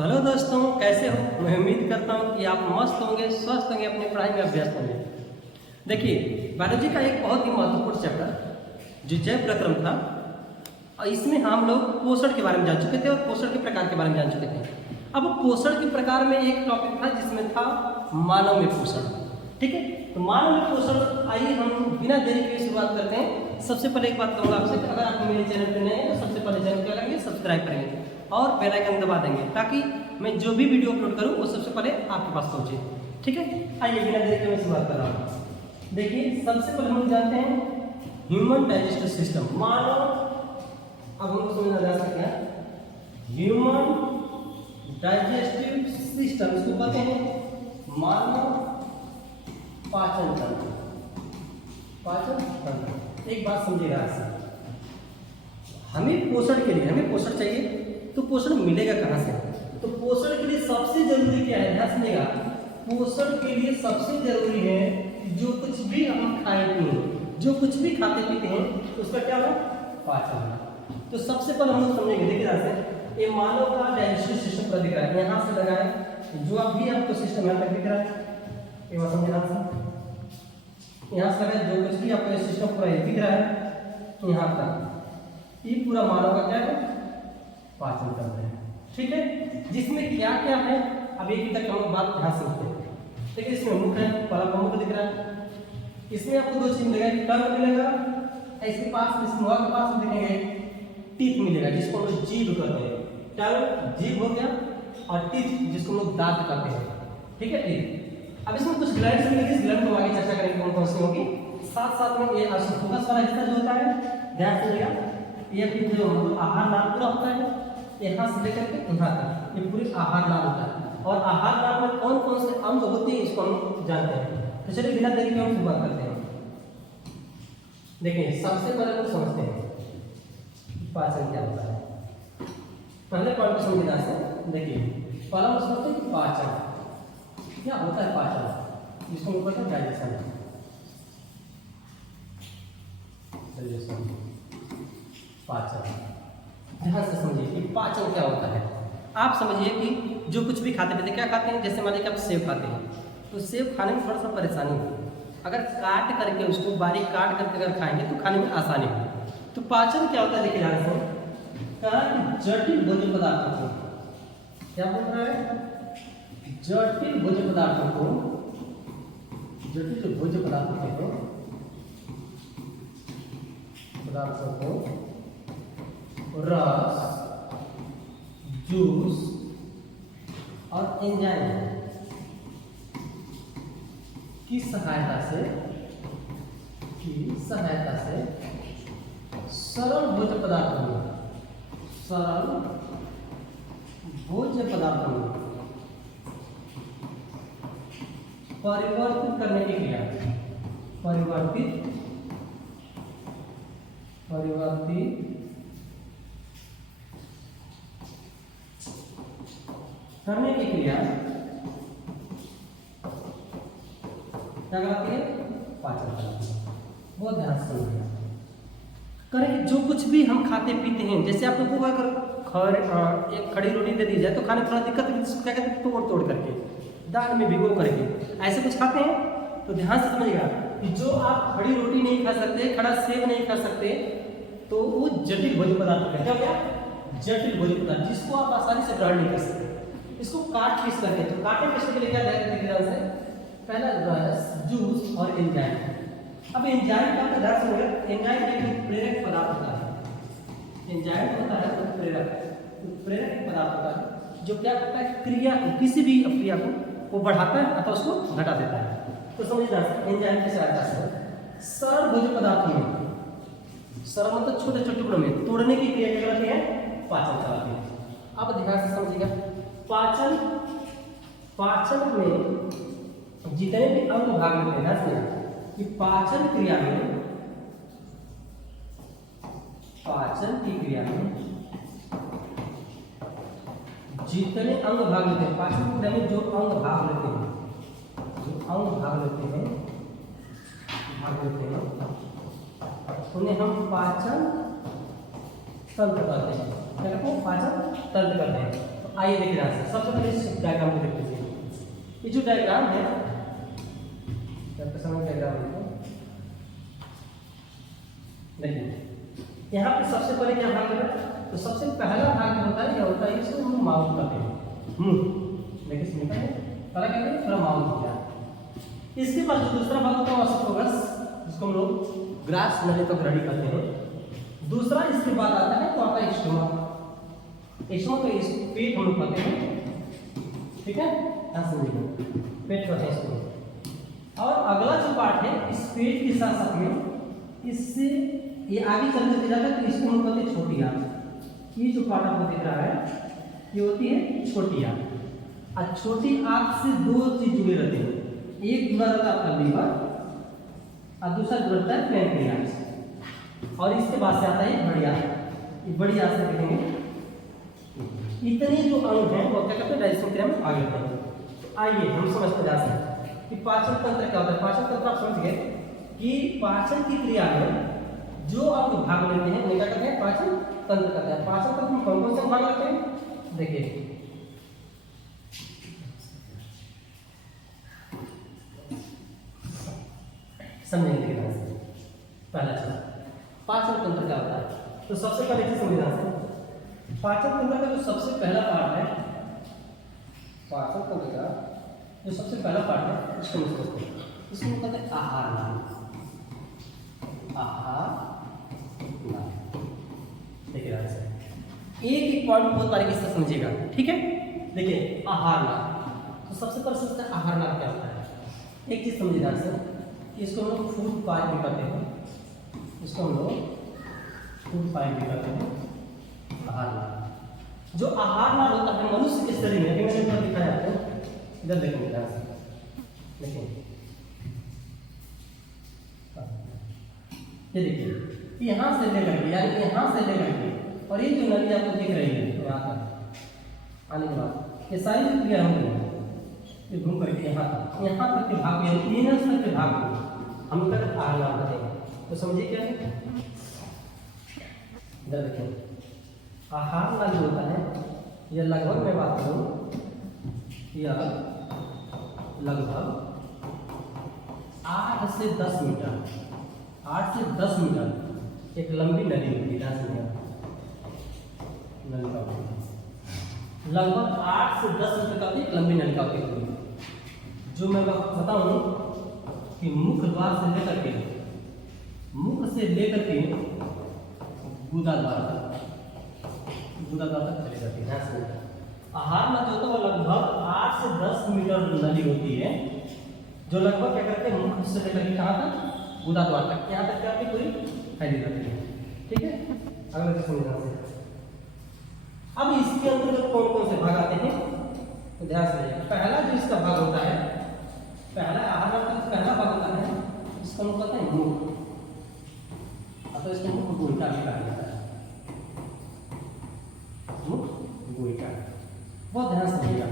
तो हेलो दोस्तों, कैसे हो। मैं उम्मीद करता हूँ कि आप मस्त होंगे, स्वस्थ होंगे, अपनी पढ़ाई में अभ्यस्त होंगे। देखिए, बायोलॉजी का एक बहुत ही महत्वपूर्ण चैप्टर जो जैव प्रक्रम था, और इसमें हम लोग पोषण के बारे में जान चुके थे और पोषण के प्रकार के बारे में जान चुके थे। अब पोषण के प्रकार में एक टॉपिक था जिसमें था मानव में पोषण। ठीक है, तो मानव में पोषण, आइए हम बिना देरी के शुरुआत करते हैं। सबसे पहले एक बात कहूँगा आपसे कि अगर आप मेरे चैनल पर नए हैं तो सबसे पहले चैनल क्या करेंगे, सब्सक्राइब करेंगे और बेल आइकन दबा देंगे ताकि मैं जो भी वीडियो अपलोड करूँ वो सबसे पहले आपके पास पहुँचे। ठीक है, आइए बिना देरी के मैं शुरुआत कर रहा हूँ। देखिए, सबसे पहले हम जानते हैं ह्यूमन डाइजेस्टिव सिस्टम, मानव। अब हमको समझना जा सकता है ह्यूमन डाइजेस्टिव सिस्टम, इसको कहते हैं मानव पाचन तंत्र। पाचन तंत्र, एक बात समझिएगा, हमें पोषण के लिए हमें पोषण चाहिए, तो पोषण मिलेगा कहाँ से। तो पोषण के लिए सबसे जरूरी क्या है, ध्यान सुनिएगा। पोषण के लिए सबसे जरूरी है जो कुछ भी हम खाए पिए, जो कुछ भी खाते पीते हैं उसका क्या हो, पाचन। तो सबसे पहले हम लोग समझेंगे, देखिए ध्यान से, ये मानव का डाइजेस्टिव सिस्टम पूरा दिख रहा है, यहाँ से लगाए जो अब भी आपको सिस्टम यहाँ तक दिख रहा है, ये बात समझे ध्यान से। यहाँ से लगाए जो कुछ भी आपको सिस्टम पूरा दिख रहा है यहाँ तक, ये पूरा मानव का क्या है, पाचन तंत्र है। ठीक है, जिसमें क्या क्या है अब एक तक हम बात ध्यान से होते हैं। देखिए, इसमें मुख है, पहला मुख दिख रहा है, इसमें आपको दो चीज मिलेगा, टंग मिलेगा, इसके पास इस मुंह के पास दिखेंगे टीथ मिलेगा, जिसको हम लोग जीभ कहते हैं। टंग जीभ हो गया, और टीथ जिसको हम लोग दांत कहते हैं। ठीक है, टीथ। अब इसमें कुछ ग्लैंड्स मिलेगी, इस ग्लैंड को आगे चर्चा करेंगे कौन कौन सी होगी। साथ साथ में ये फोकस वाला हिस्सा जो होता है, ध्यान से देखिएगा, ये जो आहार नाल पूरा होता है, यहाँ से लेकर के यहाँ तक ये पूरी आहार नाल होता है। और आहार नाल में कौन कौन से अंग होते हैं इसको हम जानते हैं। तो चलिए बिना देरी के हम शुरुआत करते हैं। देखिए, सबसे पहले लोग समझते हैं पाचन क्या होता है। पहले पॉइंट को समझना है। देखिए, पहला हम समझते हैं कि पाचन क्या होता है। पाचन जिसको हम कहते हैं डाइजेशन। पाचन, ध्यान से समझिए कि पाचन क्या होता है। आप समझिए कि जो कुछ भी खाते पीते, क्या खाते हैं, जैसे मान लीजिए आप सेब खाते हैं, तो सेब खाने में थोड़ा सा परेशानी होगी। अगर काट करके उसको बारीक काट करके अगर खाएंगे तो खाने में आसानी होगी। तो पाचन क्या होता है, देखिए ध्यान से, कहा कि जटिल भोज्य पदार्थों को, क्या बोल रहा है, जटिल भोज्य पदार्थों को, जटिल भोज्य पदार्थों को रस, जूस और एंजाइम की सहायता से सरल भोज्य पदार्थों में परिवर्तित करने की क्रिया, परिवर्तित करने की क्रिया क्या कहलाती है, पाचन कहलाती है। बहुत ध्यान से समझिए। करें जो कुछ भी हम खाते पीते हैं, जैसे आप लोगों को अगर एक खड़ी रोटी दे दी जाए तो खाने में थोड़ा दिक्कत है, क्या कहते हैं, तोड़ तोड़ करके, दाल में भिगो करके, ऐसे कुछ खाते हैं। तो ध्यान से समझिएगा कि जो आप खड़ी रोटी नहीं खा सकते, खड़ा सेब नहीं खा सकते, तो वो जटिल भोज्य पदार्थ है। क्या हो गया, जटिल भोज्य पदार्थ, जिसको आप आसानी से ग्रहण नहीं कर सकते। इसको काट पीस करके, तो काटे पीसने के लिए क्या ध्यान से, पहला रस, जूस और एंजाइम। अब एंजाइम का ध्यान से, एंजाइम एक प्रेरक पदार्थ होता है। एंजाइम होता है तो प्रेरक पदार्थ होता है जो क्या करता है, क्रिया, किसी भी क्रिया को वो बढ़ाता है अथवा उसको घटा देता है। तो समझना, एंजाइम की सहायता से सरल भोज्य पदार्थों में, सरल मतलब छोटे छोटे टुकड़ों में तोड़ने की क्रिया क्या कहलाती है, पाचन कहलाती है। अब ध्यान से समझिएगा, पाचन में जितने भी अंग भाग होते हैं, कि पाचन की क्रिया में जितने अंग भाग लेते हैं, पाचन की क्रिया में जो अंग भाग लेते हैं, उन्हें हम पाचन तंत्र कहते हैं। क्या कहते हैं, पाचन तंत्र कहते हैं। तो आइए देखिए यहाँ से सबसे पहले इस डायग्राम को देखते हैं। ये जो डायग्राम है डायग्राम देखिए, यहाँ पे सबसे पहले क्या भाग है, तो सबसे पहला भाग जो होता है क्या होता है, इसको हम माउथ कहते हैं, मुंह। देखिए इसमें पहला क्या है, थोड़ा माउथ हो गया। इसके बाद जो दूसरा भाग होता है ऑसोफेगस, जिसको हम लोग ग्रास नहीं तो ग्रहणी कहते हैं। दूसरा इसके बाद आता है तो आता है स्टोमक। स्टोमक को पेट हम लोग कहते हैं, ठीक है, ऐसे पेट कहते हैं इसको। और अगला जो पार्ट है इस पेट के साथ साथ में इससे ये आगे चलते जाता है, तो इसको हम कहते हैं छोटी आंत। ये जो पार्ट आपको दिख रहा है ये होती है छोटी आंत। और छोटी आंत से दो चीज जुड़े रहते हैं, एक जुड़ा रहता है आपका लीवर और दूसरा जुड़ा रहता है पैनक्रियास। और इसके बाद से आता है बड़ी आंत। ये बड़ी आंत से देखेंगे इतने जो अंग हैं वो क्या कहते हैं, डाइजेशन क्रिया में आगे बढ़ते हैं। तो आइए हम समझते जाते हैं कि पाचन तंत्र क्या होता है। पाचन तंत्र आप समझ गए कि पाचन की क्रिया में जो आप भाग लेते हैं उन्हें क्या कहते हैं, पाचन तंत्र कहते हैं। पाचन तंत्र में कौन कौन से भाग लेते हैं, देखिए समझेंगे। पहला चीज पाचन तंत्र क्या होता है, तो सबसे पहले चीज समझना है पाचन तंत्र का जो सबसे पहला पार्ट है, पाचन तंत्र का जो सबसे पहला पार्ट है उसको हम समझते हैं। इसको कहते हैं आहार नाली। आहार नाली देखिए ध्यान से, एक एक पॉइंट बहुत बारीकी से समझिएगा, ठीक है। देखिए आहार नाली, तो सबसे पहले समझते हैं आहार नाली क्या होता है। एक चीज समझिए ध्यान से, इसको हम लोग फूड पाइप भी कहते हैं, इसको हम लोग फूड पाइप भी कहते हैं, आहार नाल। जो आहार नाल होता है मनुष्य के शरीर में, मैंने ऊपर दिखाया आपको, इधर देखेंगे ध्यान से, देखिए ये देखिए यहाँ से लेकर के, यानी यहाँ से लेकर के, और ये जो नली आपको दिख रही है यहाँ तक आने के बाद ये सारी जो क्रिया होंगी ये घूम करके यहाँ तक के भाग में, इनर तक के भाग में हम लोग आहार नाल कहते हैं। तो समझिए क्या है, इधर देखिए आहार नाल जो होता है यह लगभग मैं बात करूँ, यह लगभग 8 से 10 मीटर, 8 से 10 मीटर एक लंबी नली होती है। 10 मीटर नलिका होती है, लगभग 8 से 10 मीटर का एक लंबी नलिका होती है। जो मैं बताऊँ कि मुख्य द्वार से लेकर के, मुख से लेकर के गुदा द्वार तक चली जाती है। आहार नाल जो होता है वो लगभग 8 से 10 मीटर नली होती है, जो लगभग क्या करते हैं मुख से लेकर के कहाँ तक, गुदा द्वार तक, यहाँ तक क्या पूरी फैली रहती है, ठीक है। अगला चीज समझना है। अब इसके अंतर्गत कौन कौन से भाग आते हैं, तो ध्यान से देखिए। पहला जो इसका भाग होता है, पहला आहार नाल का पहला भाग होता है, इसको हम कहते हैं मुख, तो इसको मुख गुहिका भी कहा जाता है, मुख गुहिका। बहुत ध्यान से समझिएगा,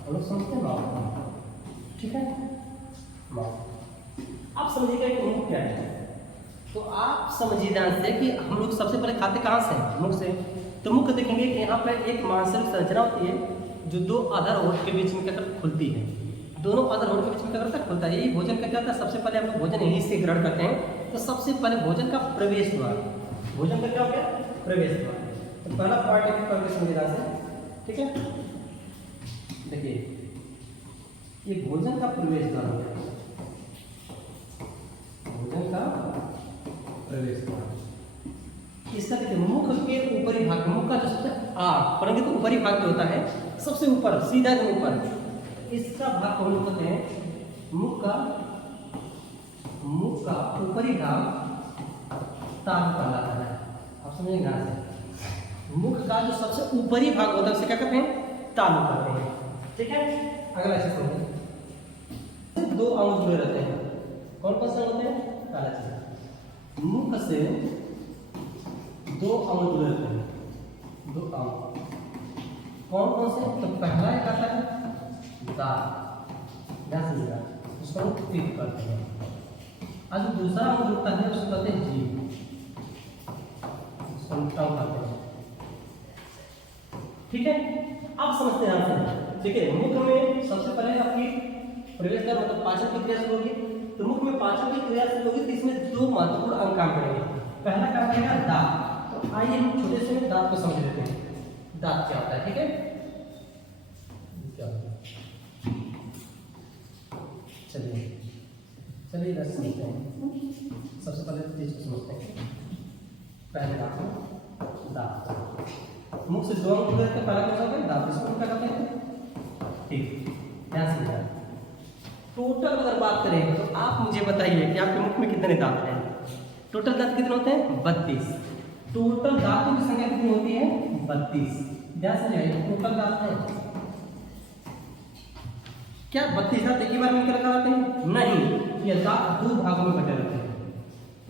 हम लोग समझते हैं माउथ, ठीक है, माउथ। आप समझिएगा कि मुख क्या है, तो आप समझिए ध्यान से कि हम लोग सबसे पहले खाते कहाँ से, मुख से। तो मुख देखेंगे कि यहाँ पर एक मांसलिक संरचना होती है जो दो अधर होंठ के बीच में क्या खुलती है, दोनों अधर होठ के बीच में क्या करता है, खुलता है। यही भोजन का क्या होता है, सबसे पहले हम लोग भोजन यहीं से ग्रहण करते हैं। तो सबसे पहले भोजन का प्रवेश द्वार, भोजन का क्या हो गया, प्रवेश द्वार। तो पहला पार्ट है प्रवेश संविधा से, ठीक है। देखिए ये भोजन का प्रवेश द्वार हो गया, भोजन का प्रवेश द्वार। इसका देखिए मुख के ऊपरी भाग, मुख का जो सबसे परंगे तो ऊपरी भाग जो होता है सबसे ऊपर, सीधा एकदम ऊपर, इसका भाग हम लोग कहते हैं मुख का ऊपरी भाग तालु कहलाता है। आप समझेंगे, मुख का जो सबसे ऊपरी भाग होता है उसे क्या कहते हैं, तालु कहते हैं, ठीक है। अगला चीज समझिए, दो अंग जुड़े रहते हैं, कौन कौन से होते हैं, पहला चीज मुख से दो अंग जुड़े रहते हैं, दो अंग कौन कौन से, तो पहला एक आता है दांत, उसको हम टीथ करते हैं। और जो दूसरा अंग जुड़ता है उसको कहते हैं जीभ, उसको हम टंग कहते हैं। ठीक है, अब समझते हैं यहाँ से। देखिए मुख में सबसे पहले आपकी प्रवेश कर मतलब पाचन की क्रिया शुरू होगी। तो मुख में पाचन की क्रिया शुरू होगी तो इसमें दो महत्वपूर्ण अंग काम करेंगे। पहला काम करेगा दांत। तो आइए हम छोटे से दांत को समझ लेते हैं, दांत क्या होता है। ठीक है, चलिए इधर समझते हैं। सबसे पहले चीज को समझते हैं। पहले दांत, मुख से दो अंग जुड़े थे, पहला कौन सा होगा? दांत। इसको क्या कहते हैं? ठीक, ध्यान से समझा। टोटल अगर बात करें तो आप मुझे बताइए कि आपके मुख में कितने दांत हैं? टोटल दांत कितने होते हैं? 32। टोटल दांतों की संख्या कितनी होती है? 32। ध्यान से जाइए, टोटल दांत है क्या 32 दांत एक ही बार मिलकर लगा आते हैं? नहीं, ये दांत दो भागों में बटे रहते हैं।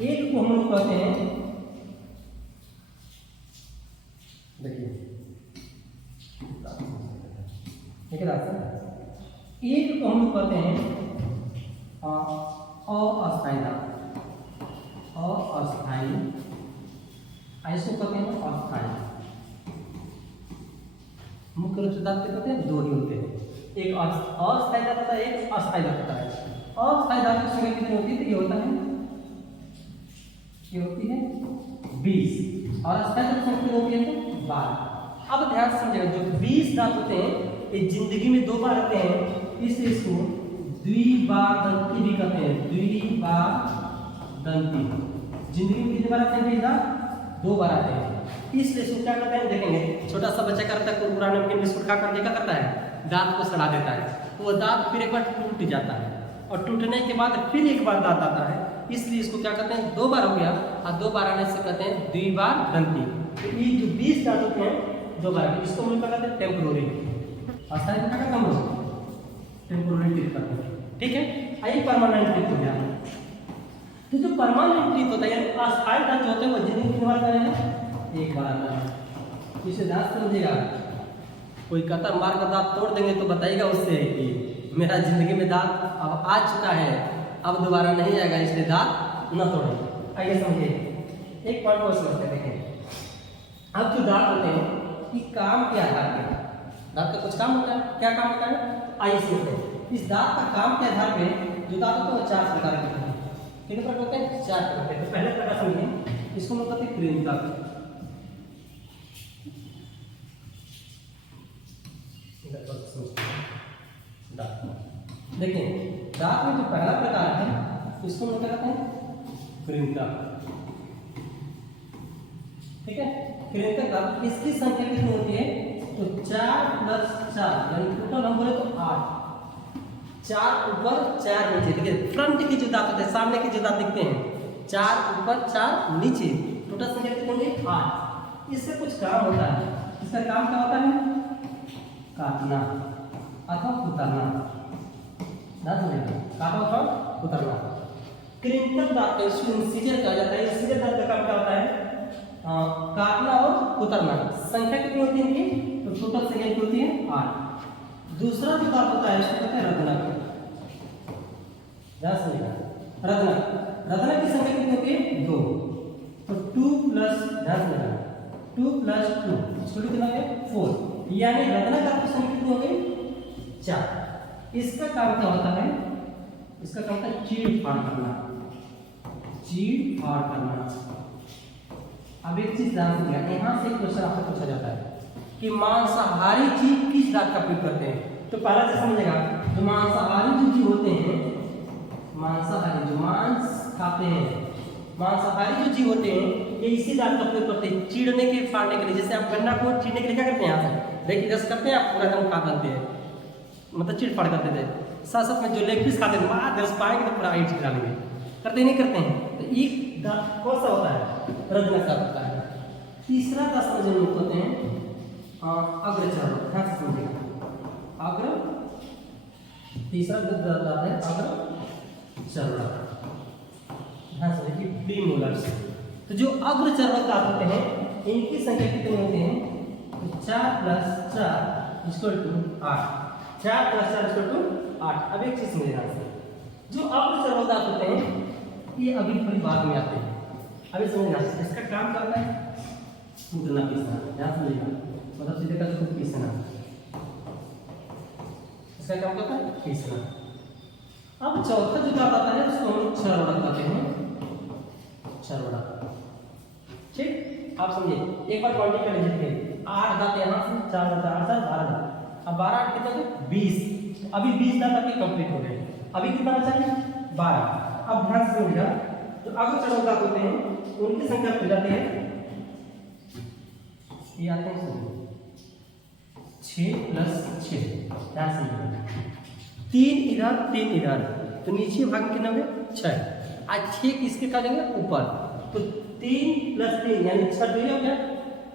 एक को हम लोग कहते हैं, देखिए ठीक है दांत, एक को हम लोग कहते हैं अस्थायी दांत, अस्थायी, इसको कहते हैं अस्थायी। मुख्य रूप से दांत क्या कहते हैं? दो ही होते हैं, एक अस्थायी दांत होता है, एक अस्थायी दांत होता है। अस्थायी दांत की संख्या कितनी होती है? तो ये होता है, ये होती है 20 और अस्थायी दांत की संख्या कितनी होती है? तो 12। अब ध्यान से समझिएगा, जो 20 दांत होते हैं ये जिंदगी में दो बार आते हैं, इसलिए इसको द्विबारदंती भी कहते हैं। द्विबारदंती, जिंदगी में कितनी बार आते हैं? 20 दांत दो बार आते हैं, इसलिए इसको क्या करते हैं? देखेंगे छोटा सा बच्चा करता है, कुरकुरा नमकीन बिस्कुट खा कर क्या करता है? दांत को सड़ा देता है, तो वो दांत फिर एक बार टूट जाता है और टूटने के बाद फिर एक बार दांत आता है, इसलिए इसको क्या कहते हैं? दो बार हो गया और दो बार आने से कहते हैं द्विबारदंती। तो ये जो 20 दांत होते हैं दो बार, इसको हम लोग कहते हैं टेम्पोररी। अस्थायी दांत का कम टेम्पोररी टीथ करते हैं। ठीक है, आई परमानेंट टीथ हो गया। तो जो परमानेंट टीथ होता है, अस्थायी दांत जो होते हैं वो जिंदगी कितनी बार आता है? एक बार आता है। इसे ध्यान से समझिएगा, कोई कहता मार कर दांत तोड़ देंगे तो बताइएगा उससे कि मेरा जिंदगी में दांत अब आ चुका है, अब दोबारा नहीं आएगा, इसलिए दांत न तोड़ें। आइए समझिए, एक पॉइंट को समझते हैं। देखिए अब जो दांत होते हैं कि काम के आधार पर, दांत का कुछ काम होता है, क्या काम होता है? आइए समझते हैं। इस दांत का काम के आधार पे जो दांत होते हैं 4 प्रकार के होते हैं। कितने प्रकार होते हैं? 4 प्रकार के। तो पहले प्रकार समझिए, इसको हम कहते हैं कृंतक। देखिए दांत में जो पहला प्रकार है इसको हम क्या कहते हैं? कृंतक। ठीक है, कृंतक दांत, इसकी संख्या कितनी होती है? तो 4 + 4 यानी टोटल हम बोले तो 8। 4 ऊपर 4 नीचे। देखिए फ्रंट के जो दांत होते हैं, सामने के जो दांत दिखते हैं, 4 ऊपर 4 नीचे, टोटल संख्या कितनी होगी? 8। इससे कुछ काम होता है, इसका काम क्या होता है? काटना अथवा कुतरना। काटा अथवा कुतरना। कृंतक दांत को इंसिजर कहा जाता है। इंसिजर दांत का काम क्या होता है? काटना और कुतरना। संख्या कितनी होती है इनकी? तो टोटल संख्या कितनी होती है? 8। दूसरा जो दांत होता है इसको कहते हैं रत्नक। ध्यान से रत्नक, रत्नक की संख्या कितनी होती है? 2। तो 2 + ध्यान से 2 + 2 इसको कितना है? 4, यानी रत्नक दांत की संख्या कितनी हो गई? 4। इसका काम क्या होता है? इसका काम होता है चीड़ फाड़ करना, चीड़ फाड़ करना। अब एक चीज ध्यान से, यहाँ से क्वेश्चन आपसे पूछा जाता है कि मांसाहारी जीव किस दांत का प्रयोग करते हैं? तो पहला से समझेगा, जो मांसाहारी जो जीव होते हैं, मांसाहारी जो मांस खाते हैं, मांसाहारी जो जीव होते हैं ये इसी दांत का प्रयोग करते हैं चीड़ने के फाड़ने के लिए। जैसे आप गन्ना को चीड़ने के लिए क्या करते हैं? यहाँ से देखिए जैसे करते हैं, आप पूरा एकदम खा करते हैं, मतलब चीड़ फाड़ करते थे। साथ साथ में जो लेग पीस खाते थे, वहाँ दस पाएंगे तो पूरा आइट डालेंगे, करते नहीं करते हैं। तो एक दांत कौन सा होता है? रत्नक दांत होता है। तीसरा दांत जो लोग होते हैं अग्रचर्वक। ध्यान से समझिएगा, अग्र, तीसरा दांत है अग्रचर्वक। ध्यान से देखिए, प्रीमोलर्स। तो जो अग्रचर्वक दांत होते हैं इनकी संख्या कितनी होती है? तो 4 + 4 = 8। 4 + 4 = 8। अब एक चीज समझिएगा, जो अग्रचर्वक दांत होते हैं ये अभी थोड़ी बाद में आते हैं। अभी समझिएगा, इसका काम क्या होता है? कूटना पीसना। ध्यान समझिएगा, मतलब सीधे का इसका क्या होता है? तीसरा। अब चौथा जो दांत आता है उसको हम छरवड़ा कहते हैं, छरवड़ा। ठीक, आप समझिए। एक बार काउंटिंग कर लीजिए। 8 दांत यहाँ से, 4 दांत, 8 दांत, 12 दांत। अब 12 कितना हो? 20। अभी 20 दांत आपके कंप्लीट हो गए। अभी कितना बचा है? 12। अब ध्यान से समझिएगा, तो अगर चरम दांत होते हैं उनकी संख्या हो जाती है, ये आते हैं 6 + 6। ध्यान से 3 इधर 3 इधर, तो नीचे भाग कितना हो गया? 6। आज 6 किसके का लेंगे? ऊपर, तो 3 + 3 यानी 6 तो ये हो गया,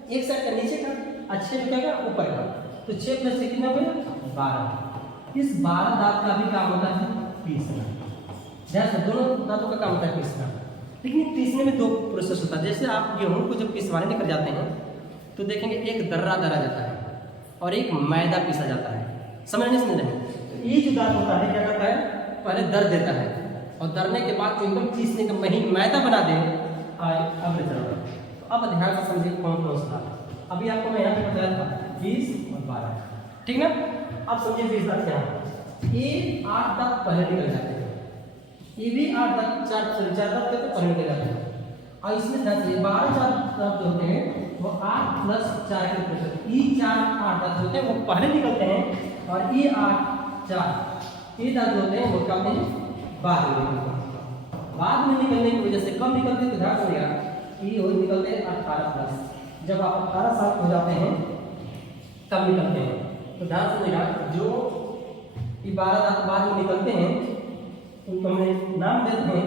एक साइड का नीचे का, अच्छे जो क्या ऊपर का, तो 6 + 6 कितना हो गया? 12। इस 12 दांत का भी काम होता है पीसना। ध्यान से, दोनों दांतों का काम होता है पीसना, लेकिन पीसने में 2 प्रोसेस होता है। जैसे आप गेहूं को जब पिसवाने निकल जाते हैं तो देखेंगे एक दर्रा दरा जाता है और एक मैदा पीसा जाता है। समझ नहीं समझ रहे? ये जो दांत होता है क्या करता है? पहले दर देता है और दरने के बाद एकदम पीसने का महीन मैदा बना दे। अब तो अब ध्यान से समझिए कौन कौन सा। अभी आपको मैं यहाँ पे बताया था 20 और 12, ठीक ना? अब समझिए 20 दांत क्या है। ये 8 दांत पहले निकल जाते हैं, ये भी 8 दांत, 4 दांत के तो पहले निकल जाते हैं। और इसमें ध्यान से 12 दांत होते हैं वो 8 + 4 के प्रोसेस, ये 4 8 दांत होते हैं वो पहले निकलते हैं, और ये 8 4 ये दांत होते हैं वो क्या होते हैं? बाद में निकलते हैं। बाद में निकलने की वजह से कब निकलते हैं? तो ध्यान से ये हो निकलते हैं 18+। जब आप 18 साल हो जाते हैं तब निकलते हैं। तो ध्यान से जो ये 12 दांत बाद में निकलते हैं उनको हमने नाम देते हैं,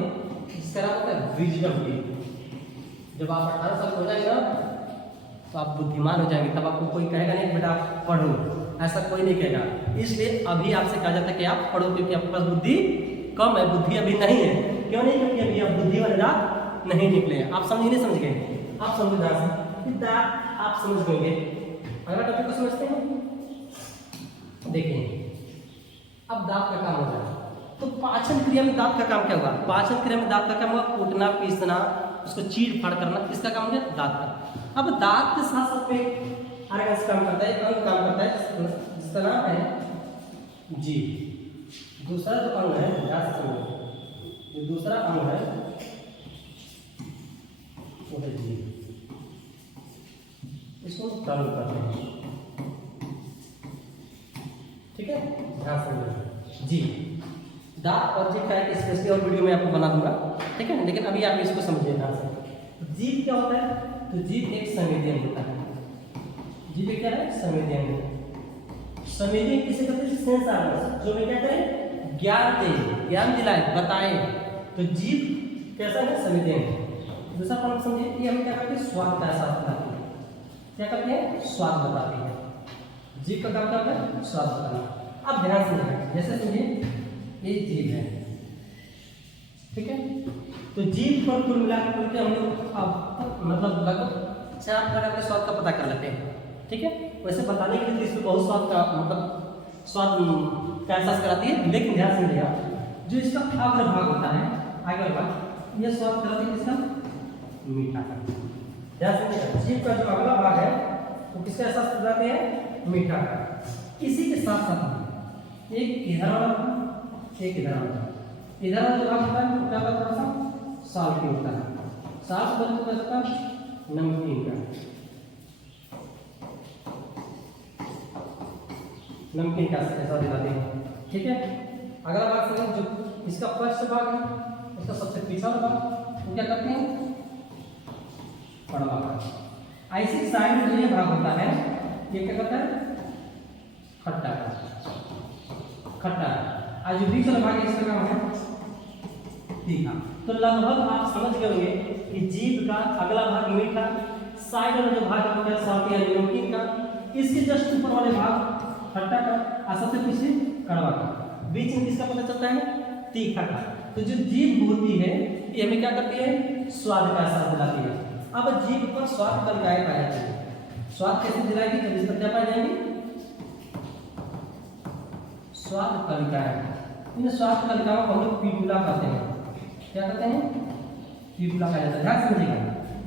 जिसका नाम होता है विजडम टीथ। जब आप 18 साल हो जाएगा तो आप बुद्धिमान हो जाएंगे, तब आपको कोई कहेगा नहीं बेटा आप पढ़ो, ऐसा कोई नहीं कहेगा। इसलिए अभी आपसे कहा जाता है कि आप पढ़ो, क्योंकि आपके पास बुद्धि कम है, बुद्धि अभी नहीं है। क्यों नहीं? क्योंकि अभी आप बुद्धि वाले दांत नहीं निकले। आप समझ नहीं समझ गए? आप समझो ध्यान से, दांत आप समझ गए। अगला टॉपिक को समझते हैं। देखिए अब दांत का काम हो जाए तो पाचन क्रिया में दांत का काम क्या होगा? पाचन क्रिया में दांत का काम होगा कूटना, पीसना, उसको चीर फाड़ करना। किसका काम हो गया? दांत का। अब दांत के साथ साथ में आर्गन्स काम करता है, अंग काम करता है, जिसका नाम है जीभ। दूसरा जो अंग है, ध्यान से समझो, जो दूसरा अंग है वो है जीभ। इसको टंग कहते हैं, ठीक है? ध्यान से समझो। जीभ, दांत और जीभ का एक स्पेशली और वीडियो में आपको बना दूंगा, ठीक है? लेकिन अभी आप इसको समझिए ध्यान से। जीभ क्या होता है? तो जीभ एक संवेदी होता है। जीभ क्या है? संवेदी अंग। संवेदी किसे कहते हैं? सेंस ऑर्गन, जो मैं क्या करें? ज्ञान दे, ज्ञान दिलाए, बताए। तो जीभ कैसा है? संवेदी अंग। दूसरा पॉइंट समझिए, ये हम क्या करते हैं? स्वाद का एहसास बताते हैं। क्या करते हैं? स्वाद बताते हैं। जीभ का काम क्या होता है? स्वाद बताना। अब ध्यान से देखिए, जैसे समझिए ये जीभ है, ठीक है? तो जीभ पर कुल मिलाकर के हम लोग अब मतलब लगभग 4 प्रकार के स्वाद का पता कर लेते हैं, ठीक है? वैसे बताने के लिए इसमें बहुत स्वाद का मतलब स्वाद का एहसास कराती है, लेकिन ध्यान से देखिएगा, जो इसका अग्र भाग होता है, अग्र भाग, ये स्वाद कराती है किसका? मीठा का। ध्यान से देखिएगा, जीभ का जो अगला भाग है वो किसका एहसास कराते हैं? मीठा का। इसी के साथ साथ एक इधर वाला, एक इधर वाला, इधर वाला जो भाग होता है वो क्या होता है? साल्टी होता है। साल्ट बन जाता है नमकीन का, नमकीन का ऐसा दिखाते हैं, ठीक है? अगला भाग से जो इसका फर्स्ट भाग है, उसका सबसे पिछला भाग वो क्या करते हैं? बड़ा भाग। ऐसी साइड में जो ये भाग होता है ये क्या करता है? खट्टा का, खट्टा। आज जो बीच वाला भाग है इसका काम है तीखा। तो लगभग आप समझ गए होंगे कि जीभ का अगला भाग मीठा, साइड वाला जो भाग होता है साल्टी या नमकीन का, इसके जस्ट ऊपर वाले भाग खट्टा का, और सबसे पीछे कड़वा का, बीच में किसका पता चलता है? तीखा का। तो जो जीभ होती है ये हमें क्या करती है? स्वाद का एहसास दिलाती है। अब जीभ पर स्वाद कलिकाएं पाई जाती है। स्वाद कैसे दिलाएगी? जब इस पर क्या पाई जाएंगी? स्वाद कलिकाएं। इन स्वाद कलिकाओं को हम लोग पीपला कहते हैं। क्या कहते हैं? पीपला कहा जाता है। ध्यान समझिएगा,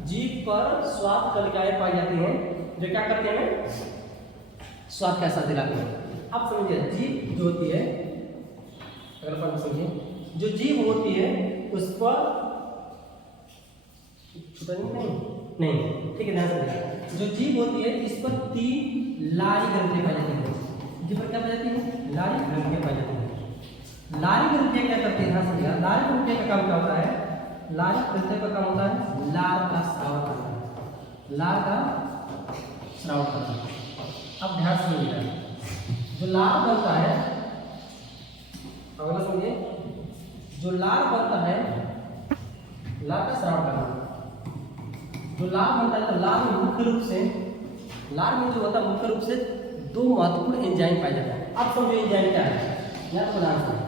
जीभ पर स्वाद कलिकाएं पाई जाती हैं जो क्या करते हैं? स्वाद का एहसास दिलाते हैं। अब समझिए जीभ जो होती है, अगला पॉइंट समझिए, जो जीभ होती है उस पर नहीं ठीक है, ध्यान से, जो जीभ होती है इस पर 3 लारी ग्रंथियां पाई जाती हैं। जीभ पर क्या पाई जाती है? लारी ग्रंथियां पाई जाती हैं। लारी ग्रंथियां क्या करती है? ध्यान समझिएगा, लारी ग्रंथियां का काम क्या होता है? लारी ग्रंथियां का काम होता है लार का स्राव करना, लार का स्राव करना। अब ध्यान समझिएगा, जो लार बनता है, अगला समझिए, जो लार बनता है, लार का स्राव करना, जो लार बनता है, तो लार में मुख्य रूप से, लार में जो होता है मुख्य रूप से 2 महत्वपूर्ण एंजाइम पाए जाते हैं। अब समझो एंजाइम क्या है, याद प्रदान करें।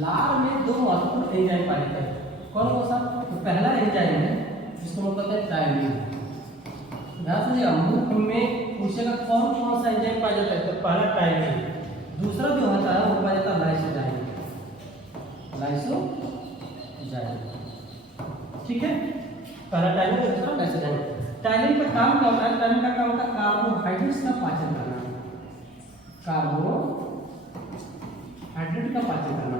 लार में 2 महत्वपूर्ण एंजाइम पाए जाते हैं। कौन कौन सा? तो पहला एंजाइम है जिसको हम कहते हैं टायलिन। ध्यान समझिएगा, मुख में पूछेगा कौन कौन सा एंजाइम पाया जाता है, तो पहला टायलिन। दूसरा जो होता है वो पाया जाता है लाइसोजाइम, लाइसोजाइम, ठीक है। पहला टायलिन, दूसरा लाइसोजाइम। टायलिन का काम क्या होता है? टायलिन का काम होता है कार्बोहाइड्रेट्स का पाचन करना, कार्बोहाइड्रेट का पाचन करना।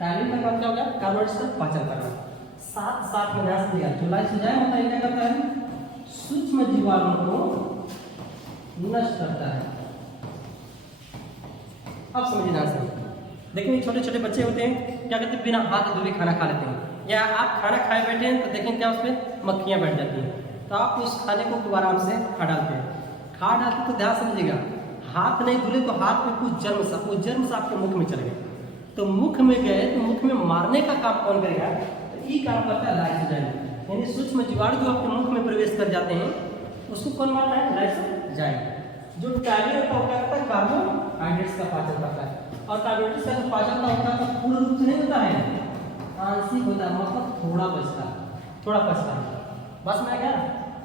टायलिन का काम क्या होता है? कार्बोहाइड्रेट्स का पाचन करना। साथ साथ में ध्यान से, जो लाइसोजाइम होता है क्या करता है? सूक्ष्म जीवाणुओं को नष्ट करता है। अब समझिए ध्यान से, देखिए छोटे छोटे बच्चे होते हैं, क्या करते हैं? बिना हाथ धोए खाना खा लेते हैं, या आप खाना खाए बैठे हैं तो देखें क्या उसमें मक्खियां बैठ जाती हैं, तो आप उस खाने को आराम से खा डालते हैं। खा डालते तो ध्यान समझिएगा, हाथ नहीं धुले तो हाथ में कुछ जर्म्स आपके मुख में चले गए, तो मुख में गए तो मुख में मारने का काम कौन करेगा? तो ये काम करता है लाइसोजाइम, यानी सूक्ष्म जीवाणु जो आपके मुख में प्रवेश कर जाते हैं उसको कौन मारता है? लाइसोजाइम। जो टायलिन होता है क्या करता है? कार्बोहाइड्रेट्स का पाचन करता है। और कार्बोहाइड्रेट्स का जो पाचन का होता है तो पूर्ण रूप से नहीं होता है, आंशिक होता है, मतलब थोड़ा बचता है। बस में आ गया।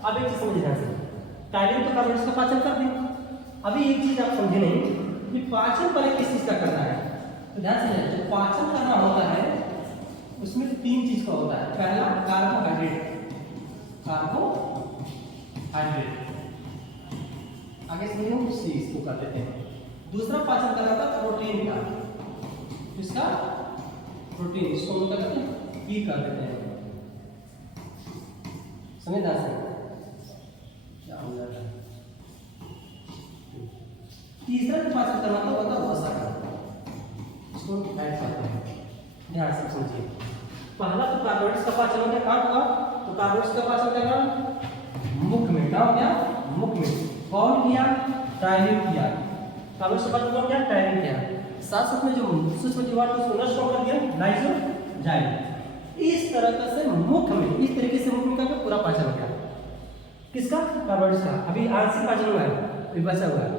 अब एक चीज समझिए ध्यान से, टायलिन तो कार्बोहाइड्रेट्स का पाचन कर दी। अभी एक चीज आप समझे नहीं कि पाचन पहले किस चीज का करना है, तो ध्यान से, जो पाचन करना होता है उसमें 3 चीज का होता है। पहला कार्बोहाइड्रेट, आगे समझिए सी इसको कर देते हैं। दूसरा पाचन कर रहा था प्रोटीन का, इसका प्रोटीन, इसको हम क्या करते हैं? ई कर देते हैं। समझ ध्यान से, क्या हो जाता है? तीसरा जो पाचन करना था वो था वसा का, इसको फैट कहते हैं। ध्यान से समझिए, पहला तो कार्बोहाइड्रेट्स का पाचन हो गया, कहाँ हुआ? तो कार्बोहाइड्रेट्स का पाचन करना मुख में, क्या हो गया? मुख में। कौन किया? टायलिन किया। कार्बोहाइड्रेट्स का पाचन कौन किया? टायलिन किया। साथ साथ में जो सूक्ष्म जीवाणु उसको नष्ट कर दिया, लाइसोजाइम। इस तरह से मुख में, इस तरीके से मुख में का पूरा पाचन हो गया। किसका? कार्बोहाइड्रेट्स का। अभी आंशिक पाचन हुआ है, अभी बचा हुआ है।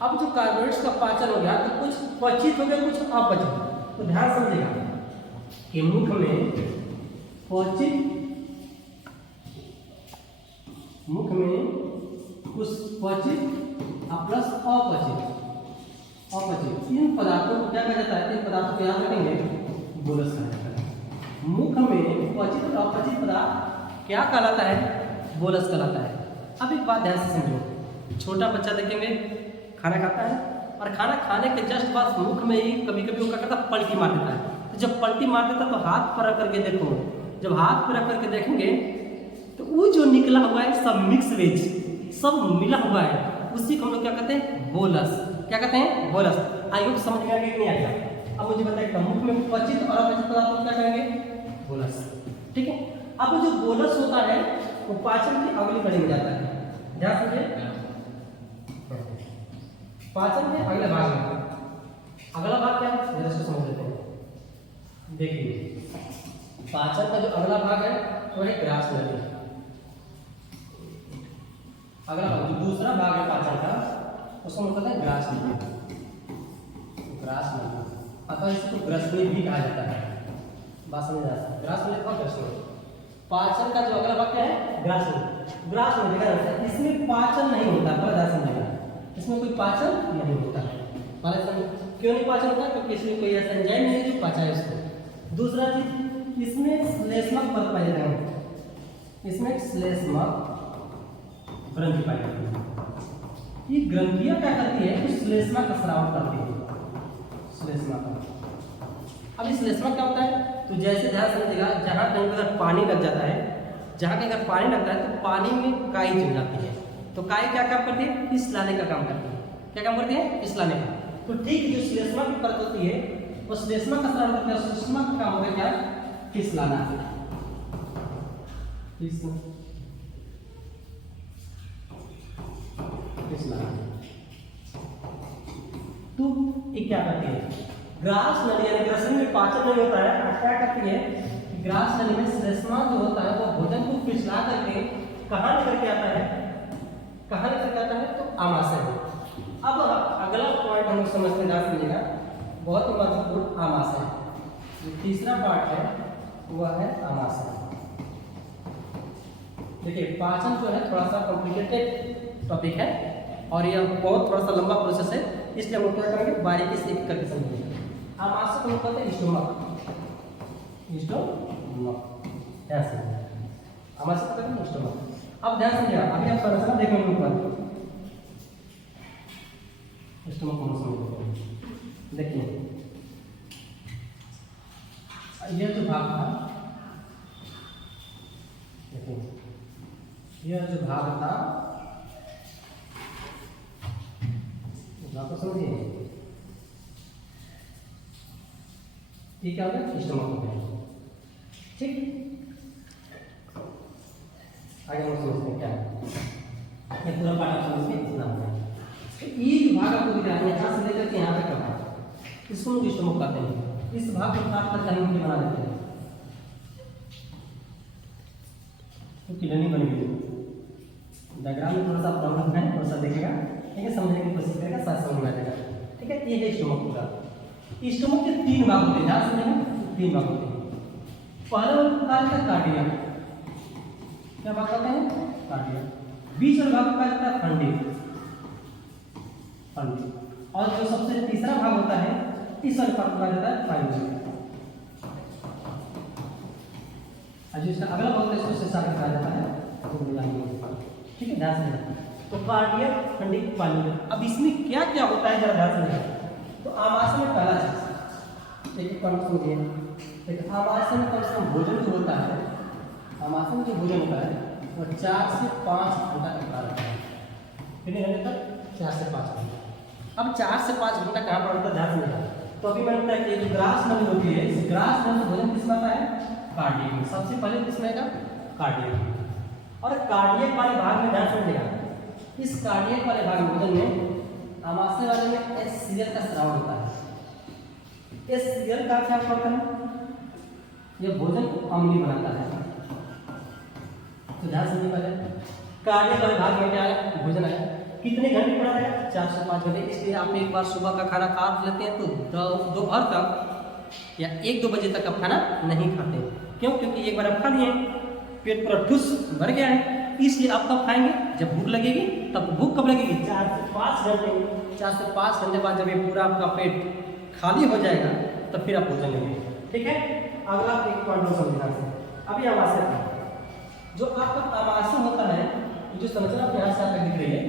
अब जो कार्बोहाइड्रेट्स का पाचन हो गया तो कुछ पचित हो गया, कुछ अपचित। तो ध्यान समझिएगा कि मुख में कुछ पचित प्लस अपचित, इन पदार्थों को क्या कहा जाता है? इन पदार्थों को याद रखेंगे, बोलस कहा जाता है। मुख में पचित और अपचित पदार्थ क्या कहलाता है? बोलस कहलाता है। अब एक बात ध्यान से समझो, छोटा बच्चा देखेंगे खाना खाता है और खाना खाने के जस्ट बाद मुख में ही कभी कभी वो क्या करता है? पलटी मार देता है। तो जब पलटी मार देता है तो हाथ पर रख करके देखो, जब हाथ पर रख करके देखेंगे तो वो जो निकला हुआ है सब मिक्स वेज, सब मिला हुआ है, उसी को हम लोग क्या कहते हैं? बोलस। क्या कहते हैं? बोलस। आई होप समझ में आ गया कि नहीं आ गया? अब मुझे बताइए, मुख में पचित और अपचित पदार्थ को क्या कहेंगे? बोलस। ठीक है। अब जो बोलस होता है वो पाचन की अगली कड़ी में जाता है। ध्यान रखिए, पाचन के अगले भाग में, अगला भाग क्या है? जरा इसको समझ लेते हैं। देखिए, पाचन का जो अगला भाग है वो है ग्रास नली। अगला भाग, जो दूसरा भाग है पाचन का, उसको हम कहते हैं ग्रास नली। ग्रास नली, अतः इसको ग्रसनी भी कहा जाता है। बात समझ आ रही है? ग्रास नली और ग्रसनी। पाचन का जो अगला भाग क्या है? ग्रास नली। ग्रास नली देखा जाता है, इसमें पाचन नहीं होता, बड़ा समझेगा, इसमें कोई पाचन नहीं होता है। क्यों नहीं पाचन होता? क्योंकि इसमें कोई ऐसा एंजाइम नहीं है जो पचाए उसको। दूसरा चीज, इसमें श्लेष्मक पद पाए जाते हैं, इसमें श्लेष्मक ग्रंथि पाई जाती है। ये ग्रंथियां क्या करती है, तो श्लेष्मा का स्राव करती है, श्लेष्मा का। अब इस श्लेष्मा क्या होता है, तो जैसे ध्यान समझिएगा, जहाँ कहीं पर अगर पानी लग जाता है, जहाँ कहीं अगर पानी लगता है तो पानी में काई जम जाती है। तो काई क्या काम करती है, फिसलाने का काम करती है। क्या काम करती है, फिसलाने का। तो ठीक जो श्लेष्मा की परत होती है वो श्लेष्मा का स्राव करती है, श्लेष्मा का काम होता है क्या, फिसलाना। तो ये क्या करती है, ग्रास नली यानी ग्रसन में पाचन नहीं होता है, क्या करती है, ग्रास नली में श्लेष्मा जो होता है वो भोजन को फिसला करके कहाँ लेकर के आता है, कहाँ लेकर के आता है, तो आमाशय में। अब अगला पॉइंट हम लोग समझते जा समझिएगा, बहुत ही महत्वपूर्ण आमाशय। जो तीसरा पार्ट है वह है आमाशय। देखिए पाचन जो है थोड़ा सा कॉम्प्लिकेटेड टॉपिक है और यह बहुत थोड़ा सा लंबा प्रोसेस है, इसलिए हम लोग क्या करेंगे, बारीकी से एक करके समझेंगे। आमाशय को हम कहते हैं स्टोमक, स्टोमक ऐसे आमाशय को कहते हैं स्टोमक। अब ध्यान समझिएगा, अभी आप संरचना देखेंगे ऊपर, स्टोमक को समझिए। देखिए यह जो भाग था, देखिए यह जो भाग था, समझिए ये क्या होता है, स्टोमक होता है। ठीक, आगे हम समझते हैं क्या है, ये पूरा पार्ट आप समझिए इतना होता है। ये जो भाग आपको दिख रहा है यहाँ से लेकर के यहाँ तक का भाग, इसको हम स्टोमक कहते हैं। इस भाग को काट कर हम बना देते हैं, तो किडनी बन गई। डायग्राम में थोड़ा सा प्रॉब्लम है, थोड़ा सा देखेगा, ठीक है, समझने की कोशिश करेगा, साथ समझ में आ जाएगा। ठीक है, ये है स्टोमक पूरा। स्टोमक के तीन भाग होते हैं, ध्यान समझेंगे, तीन भाग होते हैं। पहला भाग है कार्डिया, क्या भाग होता है, कार्डिया। बीच वाला भाग का होता है फंडी, फंडी। और जो सबसे तीसरा भाग होता है, इस वाले भाग का होता है फाइब्रोइड। जो इसका अगला भाग है इसको सेसा कहा जाता है, ठीक है, ध्यान से। तो कार्डियक, फंडिक, फाइब्रोइड। अब इसमें क्या क्या होता है जरा ध्यान से। तो आमाशय में पहला चीज, एक पॉइंट समझिए, देखिए आमाशय में कम से कम भोजन जो होता है, आमाशय में जो भोजन होता है वो 4 से 5 घंटा का रहता है। कितने घंटे तक, 4 से 5 घंटा। अब 4 से 5 घंटा कहाँ पर होता है, ध्यान से। तो अभी मैंने बताया कि जो ग्रास नली होती है, इस ग्रास नली में भोजन किसमें आता है, कार्डियक में। सबसे पहले किसमें आएगा, कार्डियक में। और कार्डियक वाले भाग में ध्यान समझिएगा, इस कार्डियक वाले भाग में भोजन में आमाशय वाले में HCl का स्राव होता है। HCl का क्या करता है, यह भोजन अम्लीय बनाता है। तो ध्यान समझिए, पहले कार्डियक वाले भाग में क्या है, भोजन है, कितने घंटे पड़ा है, 4 से 5 घंटे। इसलिए आप एक बार सुबह का खाना खा लेते हैं तो दोपहर तक या 1-2 बजे तक आप खाना नहीं खाते। क्यों, क्योंकि एक बार आप खा लिए, पेट पूरा ठुस भर गया है, इसलिए आप कब खाएंगे, जब भूख लगेगी। तब भूख कब लगेगी, 4 से 5 घंटे। 4 से 5 घंटे बाद जब ये पूरा आपका पेट खाली हो जाएगा तब फिर आप भोजन लेंगे। ठीक है, अगला एक पॉइंट समझना है। अभी आमाशय का जो आपका आमाशय होता है, जो संरचना आपके यहाँ से आपको दिख रही है,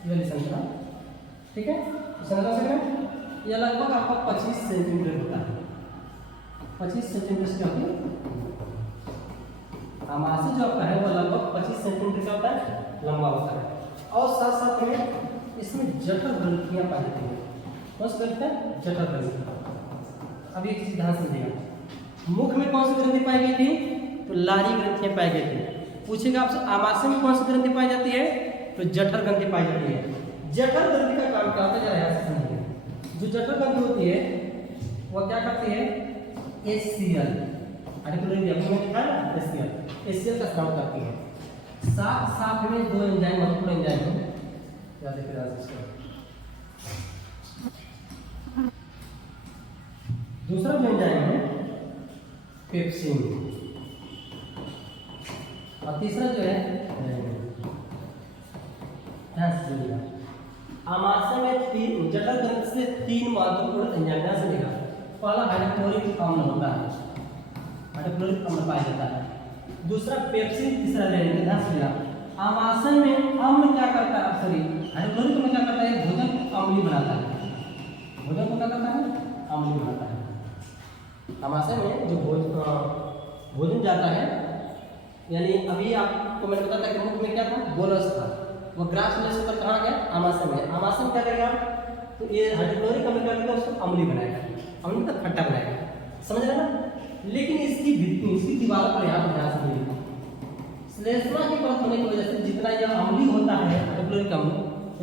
ये वाली संरचना, ठीक है, संरचना से यह लगभग आपका 25 सेंटीमीटर होता है। 25 सेंटीमीटर से क्या होती है, आमाशय जो आपका है वो लगभग 25 सेंटीमीटर का होता है, लंबा होता है। और साथ साथ में इसमें जठर ग्रंथियां पाई जाती है। कौन सी ग्रंथि है, जठर ग्रंथि। अब एक चीज ध्यान समझिएगा, मुख में कौन सी ग्रंथि पाई गई थी, तो लारी ग्रंथियां पाई गई थी। पूछेगा आपसे आमाशय में कौन सी ग्रंथि पाई जाती है, तो जठर ग्रंथि पाई जाती है। जठर ग्रंथि का काम क्या होता है, जरा यहाँ से समझिए। जो जठर ग्रंथि होती है वह क्या करती है, HCl, HCl का स्राव करती है। साथ साथ में 2 एंजाइम, महत्वपूर्ण एंजाइम है, क्या देख रहे हैं इसको। दूसरा जो एंजाइम है पेप्सिन, और तीसरा जो है आमाशय में जठर ग्रंथि से 3 महत्वपूर्ण एंजाइम से लेगा। पहला हाइड्रोक्लोरिक अम्ल होता है, हाइड्रोक्लोरिक अम्ल पाया जाता है। दूसरा पेप्सिन, तीसरा लेंगे ध्यान से। आमाशय में अम्ल क्या करता है, सॉरी हाइड्रोक्लोरिक अम्ल क्या करता है, भोजन को अम्लीय बनाता है, भोजन को क्या करता है, अम्लीय बनाता है। आमाशय में जो भोजन जाता है, यानी अभी आपको मैंने बताया था कि मुख में क्या था, गोलस था, वो ग्रास में से ऊपर कहाँ गया, आमाशय में। आमाशय में क्या करेगा, तो ये हाइड्रोक्लोरिक अम्ल क्या करेगा, उसको अम्लीय बनाएगा, अम्लीय का खट्टा बनाएगा, समझ रहे ना। लेकिन इसकी दीवार पर यहाँ पर ध्यान से देखिए, श्लेष्मा की परत होने की वजह से जितना यह अम्लीय होता है हाइड्रोक्लोरिक अम्ल,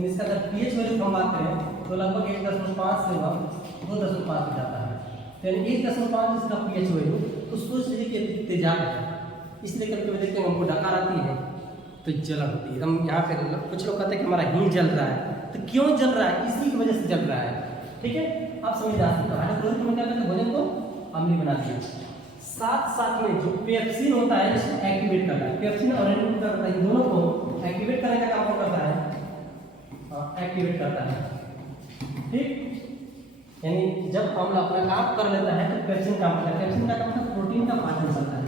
इसका अगर पीएच वैल्यू हम बात करें तो लगभग 1.5 से 2.5 तक जाता है, यानी 1.5 इसका पीएच वैल्यू, तो सोच लीजिए कि तेजाब है। इसलिए कभी कभी देखते हैं हमको डकार आती है तो जलन होती है, हम यहाँ पे कुछ लोग कहते हैं कि हमारा हिंग जल रहा है, तो क्यों जल रहा है, इसी की वजह से जल रहा है, ठीक है। आप समझ जाते हैं हाइड्रोक्लोरिक अम्ल क्या करते हैं, भोजन को अम्लीय बनाती है। साथ में जो पेप्सिन होता है इसको एक्टिवेट करता है, पेप्सिन और रेनिन क्या करता है, इन दोनों को एक्टिवेट करने का काम कौन करता है, एक्टिवेट करता है, ठीक। यानी जब अम्ल अपना काम कर लेता है तो पेप्सिन काम करता है। पेप्सिन का काम है प्रोटीन का पाचन करता है,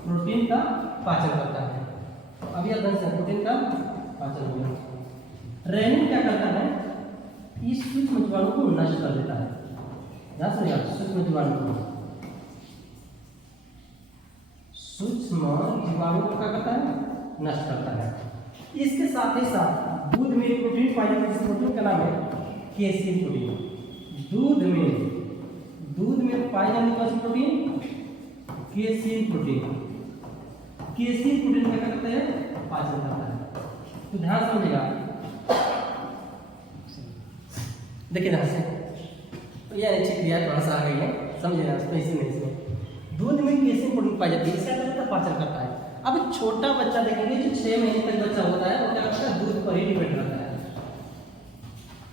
प्रोटीन का पाचन करता है। तो अभी अध्ययन से प्रोटीन का पाचन हो गया। रेनिन क्या करता है, इस सूक्ष्म जीवाणु को नष्ट कर देता है, ध्यान से याद, सूक्ष्म जीवाणु को क्या करता है, नष्ट करता है। इसके साथ ही साथ दूध में एक प्रोटीन पाई जाती है, इस प्रोटीन का नाम है केसीन प्रोटीन। दूध में पाई जाने वाली protein casein protein. Casein protein क्या करता है, पाचन करता है। तो ध्यान समझिएगा, देखिए ध्यान से, तो यह अच्छी क्रिया थोड़ा सा आ गई है, समझिएगा, इसमें नहीं। दूध में केसीन प्रोटीन पाई जाती है, इसका क्या करता है, पाचन करता है। अब छोटा बच्चा देखेंगे जो 6 महीने तक बच्चा होता है वो क्या करता है, दूध पर ही डिपेंड रहता है।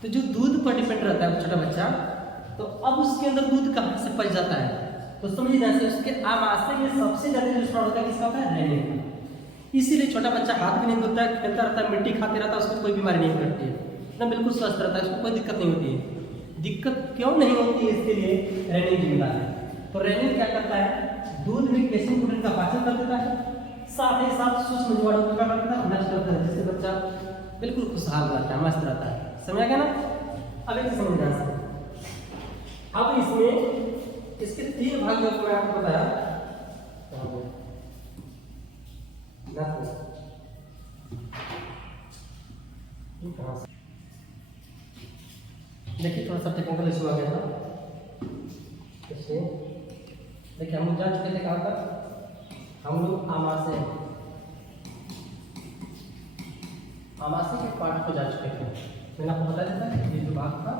तो जो दूध पर डिपेंड रहता है छोटा बच्चा, तो अब उसके अंदर दूध कहाँ से पच जाता है, तो समझिए जैसे उसके आमाशय में सबसे ज्यादा जो स्टोर होता है किसका होता है, रेनिन। इसीलिए छोटा बच्चा हाथ भी नहीं धोता है, खेलता रहता है, मिट्टी खाते रहता है, उसको कोई बीमारी नहीं पड़ती है ना, बिल्कुल स्वस्थ रहता है, उसको कोई दिक्कत नहीं होती है। दिक्कत क्यों नहीं होती है, इसके लिए रेनिन जिम्मेदार है। तो रेनिन क्या करता है, दूध में केसीन प्रोटीन का पाचन कर देता है, साथ ही साथ सूक्ष्म जीवाणु को क्या करता है, नष्ट करता है, जिससे बच्चा बिल्कुल खुशहाल रहता है, मस्त रहता है। समझा गया ना। अब एक समझना है, अब इसमें इसके 3 भाग जो मैं आपको बताया, देखिए थोड़ा सा टेक्निकल इशू आ गया था, इसलिए देखिए हम लोग जान चुके थे कहाँ तक, हम लोग आमाशय के पार्ट को जा चुके थे। मैंने आपको बता दिया था ये जो भाग था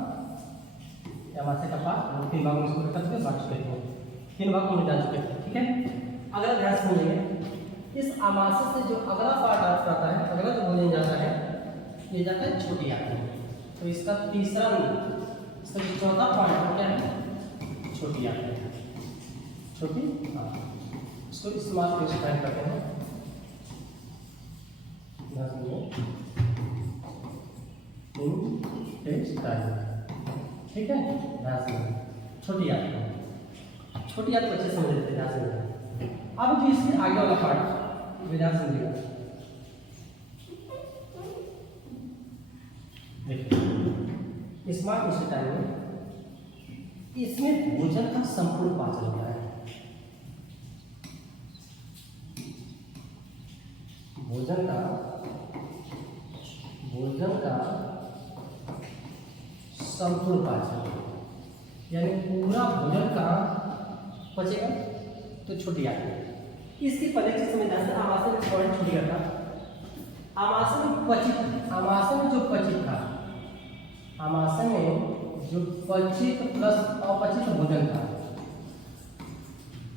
आमाशय का पार्ट, हम 3 भागों में इसको कर चुके, बांट चुके थे, 3 भाग हम जान चुके थे, ठीक है। अगला ध्यान समझिए, इस आमाशय से जो अगला पार्ट आता है, अगला जो भोजन जाता है, ये जाता है छोटी आंत। तो इसका तीसरा इसका जो चौथा पार्ट क्या है, छोटी आंत, छोटी आंत। इसको इस्तेमाल करते हैं, ठीक है। छोटी आंत अच्छे समझ लेते हैं। अब जो इसके आगे वाला पार्ट ध्यान समझिएगा, देखिए स्मार्ट इंटेस्टाइन में इसमें भोजन का संपूर्ण पाचन होता है, भोजन का संपूर्ण पाचन, यानी पूरा भोजन कहाँ पचेगा, तो छोटी आंत। इसकी पहले से संविधान से आमाशय में पॉइंट छोटी करता, आमाशय में जो पचित था, आमाशय में जो पचित प्लस अपचित भोजन था,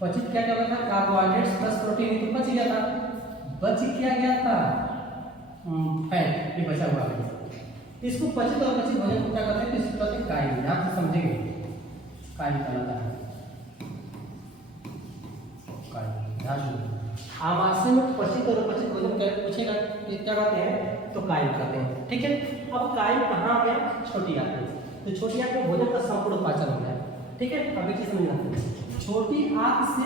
पचित क्या क्या था, कार्बोहाइड्रेट्स प्लस प्रोटीन, तो पच गया था, बच क्या गया था, फैट, ये बचा हुआ है। इसको पचित और अपचित भोजन को क्या कहते हैं, इसको कहते हैं कायम। ध्यान से समझेंगे, कायम कहलाता है, कायम। ध्यान, आमाशय में पचित और अपचित भोजन पूछेगा क्या कहते हैं, तो कायम कहते हैं, ठीक है। अब कायम कहाँ आ गया, छोटी आंत में, तो छोटी आंत में भोजन का संपूर्ण पाचन हो गया, ठीक है। अब एक चीज समझना, छोटी आंत से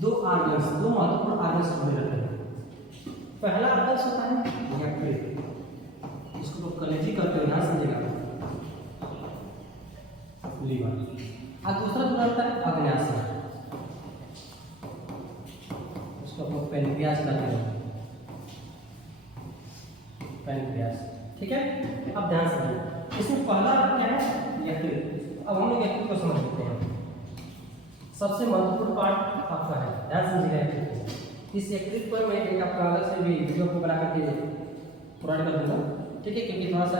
2 महत्वपूर्ण ऑर्गन्स जुड़े रहते हैं। पहला अध्यक्ष होता है यकृत, इसको तो कलेजी करते हो, ध्यान समझेगा, लीवर। और दूसरा जो होता है अग्न्याशय, उसको अपन पेनक्रियास कहते हैं, पेनक्रियास। ठीक है, अब ध्यान से इसमें पहला क्या है यकृत। अब हम लोग यकृत को समझ लेते हैं। सबसे महत्वपूर्ण पार्ट आपका है, ध्यान समझिएगा यकृत। इस यकृत पर मैं एक आपका अलग से भी वीडियो को बना करके प्रोवाइड कर दूंगा, ठीक है, क्योंकि थोड़ा सा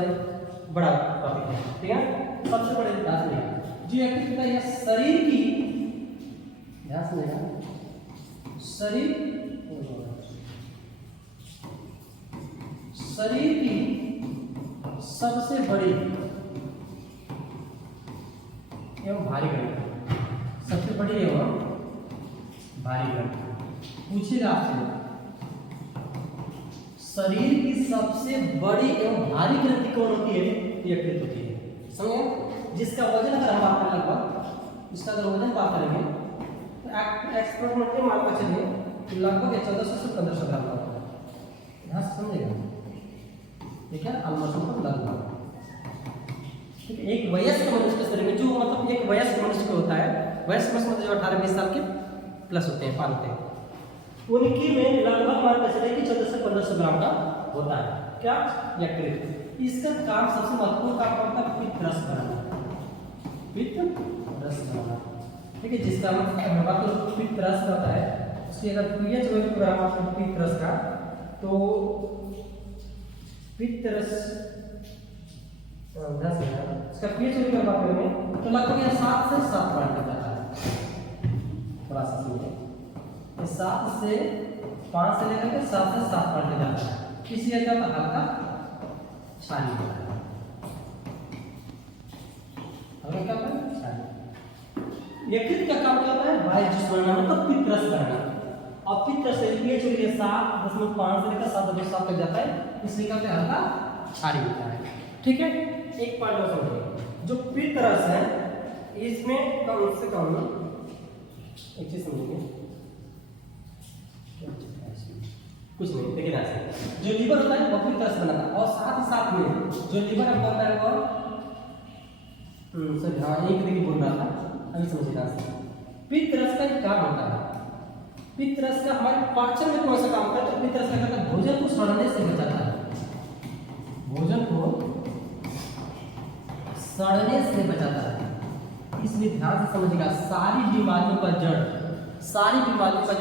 बड़ा टॉपिक है। ठीक है, सबसे बड़े ध्यान से जो यकृत होता है यह शरीर की, ध्यान समझेगा, शरीर की सबसे बड़ी एवं भारी ग्रंथि, सबसे बड़ी एवं भारी ग्रंथि। पूछेगा आपसे शरीर की सबसे बड़ी एवं भारी ग्रंथि कौन होती है? यकृत होती है, समझे? जिसका वजन अगर हम बात करें, लगभग इसका अगर वजन बात करेंगे तो एक्सप्रोक्सीमेटली मान कर चलिए कि लगभग 1400 से 1500 ग्राम का होता है, ध्यान से समझेगा। ठीक है, अलमोस्ट लगभग। ठीक है, एक वयस्क मनुष्य के शरीर में जो मतलब एक वयस्क मनुष्य को होता है, वयस्क मनुष्य मतलब जो 18-20 साल के प्लस होते हैं, पार होते हैं, उनकी में लगभग मान कर चलिए कि 1400 से 1500 ग्राम का होता है। क्या? यकृत। इसका काम सबसे महत्वपूर्ण काम करता है पित्त रस बनाना, पित्त रस बनाना। ठीक है, जिसका मतलब पित्त रस करता है, उसकी अगर पीएच वैल्यू प्रोग्राम आपको पित्त रस का, तो पित्त रस इसका पीएच वैल्यू अगर बात करेंगे तो लगभग यह 7 से 7 पॉइंट तक जाता है। थोड़ा सा सुनिए, 7 से 5 से लेकर के 7 से 7 पॉइंट तक जाता है। किसी जगह पर हल्का छानी होता है, हल्का क्या होता है? छानी। यकृत का काम क्या होता है? वायु जूस बनाना, मतलब पित्त रस करना। अब पित्त रस पीएच वैल्यू 7.5 से लेकर 7.7 तक जाता है, इसलिए कहते हैं हल्का छानी होता है। ठीक है, एक पॉइंट और समझिए, जो पित्त रस है इसमें कम से कम एक चीज समझिए, कुछ नहीं, लेकिन ऐसे जो लीवर होता है वो पित्त रस बनाता है, और साथ ही साथ में जो लीवर आपको होता है वो सॉरी हाँ एक देखिए बोल रहा था, अभी समझिए। पित्त रस का काम होता है, पित्त रस का हमारे पाचन में कौन सा काम करता है? तो पित्त रस का करता है भोजन को सड़ने से बचाता है, भोजन को सड़ने से बचाता है। इसलिए ध्यान से समझिएगा, सारी बीमारियों का जड़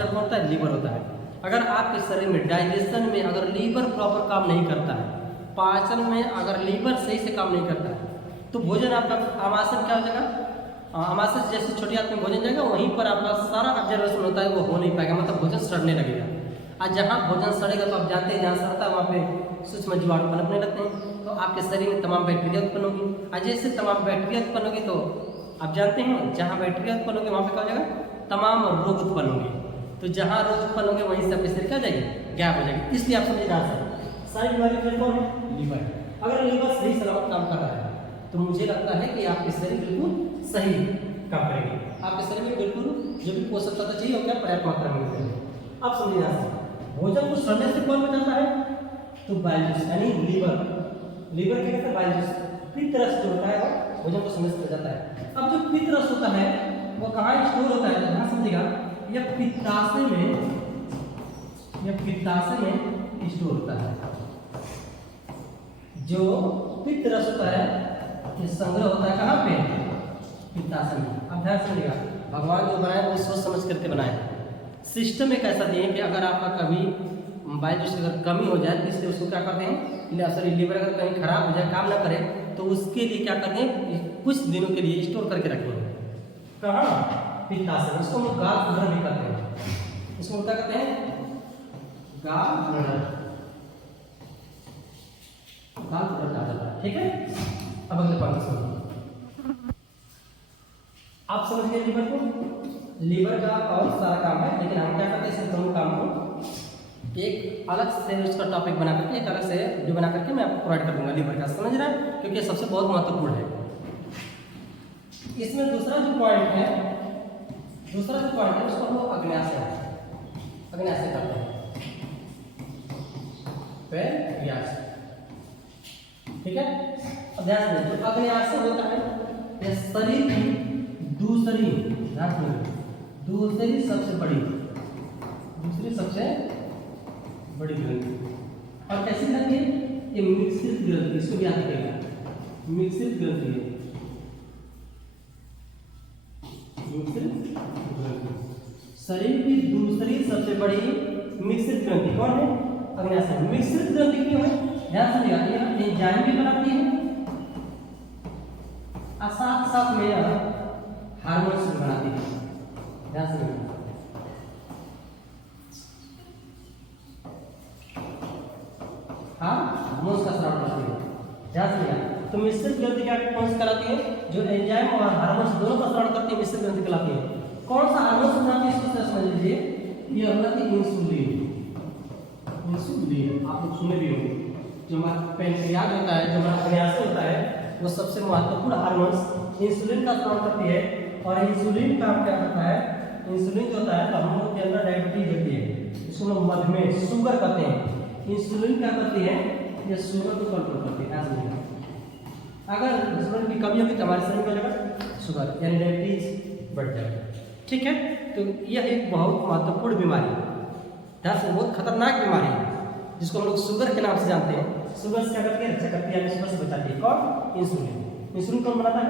कौन होता है? लीवर होता है। अगर आपके शरीर में डाइजेशन में अगर लीवर प्रॉपर काम नहीं करता है, पाचन में अगर लीवर सही से काम नहीं करता है, तो भोजन आपका आमाशय क्या हो जाएगा? आमाशय जैसे छोटी आंत में भोजन जाएगा, वहीं पर आपका सारा ऑब्जर्वेशन होता है वो हो नहीं पाएगा, मतलब भोजन सड़ने लगेगा। और जहाँ भोजन सड़ेगा तो आप जानते हैं जहाँ सड़ता है वहाँ पे सूक्ष्म जीवाणु पनपने लगते हैं, तो आपके शरीर में तमाम बैक्टीरिया उत्पन्न होगी। और जैसे तमाम बैक्टीरिया उत्पन्न होगी तो आप जानते हैं जहाँ बैक्टीरिया उत्पन्न होगी वहाँ पे क्या हो जाएगा? तमाम रोग उत्पन्न होंगे। तो जहाँ रोग उत्पन्न होंगे वहीं से आपके शरीर क्या हो जाएगी? गैप हो जाएगी। इसलिए आप समझिए सारी बीमारी फिर कौन है? लीवर। अगर लीवर सही सलामत काम कर रहा है तो मुझे लगता है कि आपके शरीर बिल्कुल सही काम करेगी, आपके शरीर में बिल्कुल जो भी पोषक तत्व चाहिए वो क्या पर्याप्त मात्रा में मिलेंगे। अब समझिए भोजन को सड़ने से कौन बचाता है? तो बाइल जूस, यानी लीवर क्या कहते हैं? Bile juice. पित्त रस जो होता है वो भोजन को सड़ने से बचाता है। अब जो पित्त रस होता है वो कहाँ स्टोर होता है? ध्यान समझिएगा, यह पित्ताशय में स्टोर होता है। जो पित्त रस होता है ये संग्रह होता है कहाँ पे? पित्ताशय में। अब ध्यान समझिएगा, भगवान जो बनाए वो सोच समझ करके बनाए। सिस्टम एक ऐसा दिए कि अगर आपका कभी बाइल जूस अगर कमी हो जाए तो इसलिए उसको क्या करते हैं, सॉरी लीवर अगर कहीं खराब हो जाए, काम ना करे, तो उसके लिए क्या करते हैं? कुछ दिनों के लिए स्टोर करके रखेंगे। कहाँ? पित्ताशय। इसको हम गाल ब्लडर भी कहते हैं। इसको क्या कहते हैं? गाल ब्लडर कहा जाता है। ठीक है, अब अगले पॉइंट सुनिए। आप समझ गए लीवर को? लीवर का और सारा काम है, लेकिन हम क्या करते हैं? इस दोनों काम को एक अलग से उसका टॉपिक बना करके, एक अलग से वीडियो बना करके मैं आपको प्रोवाइड कर दूंगा लीवर का, समझ रहे हैं? क्योंकि ये सबसे बहुत महत्वपूर्ण है। इसमें दूसरा जो पॉइंट है उसको हम लोग अग्न्याशय करते हैं। पैनक्रियाज। ठीक है, अब ध्यान दें जो अग्न्याशय होता है यह शरीर की दूसरी, ध्यान दें, दूसरी सबसे बड़ी ग्रंथि। और कैसी ग्रंथि है ये? मिश्रित ग्रंथि, इसको याद रखिएगा, मिश्रित ग्रंथि है, मिश्रित ग्रंथि। शरीर की दूसरी सबसे बड़ी मिश्रित ग्रंथि कौन है? अग्न्याशय। मिश्रित ग्रंथि क्यों है? ध्यान सुनिएगा, यह एंजाइम भी बनाती है और साथ साथ में हार्मोन्स भी बनाती है। ध्यान सुनिएगा, हार्मोन्स का स्राव करती है। ध्यान सुनिएगा, तो मिश्रित ग्रंथि क्या कौन सी कहलाती है? जो एंजाइम और हार्मोन्स दोनों का स्राव करती है, मिश्रित ग्रंथि कहलाती है। कौन सा हार्मोन्स बनाती है इसको समझ लीजिए, ये बनाती है इंसुलिन। इंसुलिन आप लोग सुने भी होंगे, जो हमारा पैनक्रियाज होता है, जो हमारा अग्न्याशय होता है, वो सबसे महत्वपूर्ण हार्मोन्स इंसुलिन का स्राव करती है। और इंसुलिन काम क्या करता है? इंसुलिन जो होता है तो हम लोग के अंदर डायबिटीज होती है, इसको लोग मधुमेह शुगर कहते हैं। इंसुलिन क्या करती है? ये शुगर को कंट्रोल करती है। अगर इंसुलिन की कमी होगी तो हमारे शरीर में जाएगा शुगर, यानी डायबिटीज बढ़ जाएगा। ठीक है, तो यह एक बहुत महत्वपूर्ण बीमारी है, बहुत खतरनाक बीमारी है, जिसको हम लोग शुगर के नाम से जानते हैं। शुगर से क्या करती है? रक्षा करती है, शुगर से बचाती है। कौन? इंसुलिन। इंसुलिन कौन बनाता है?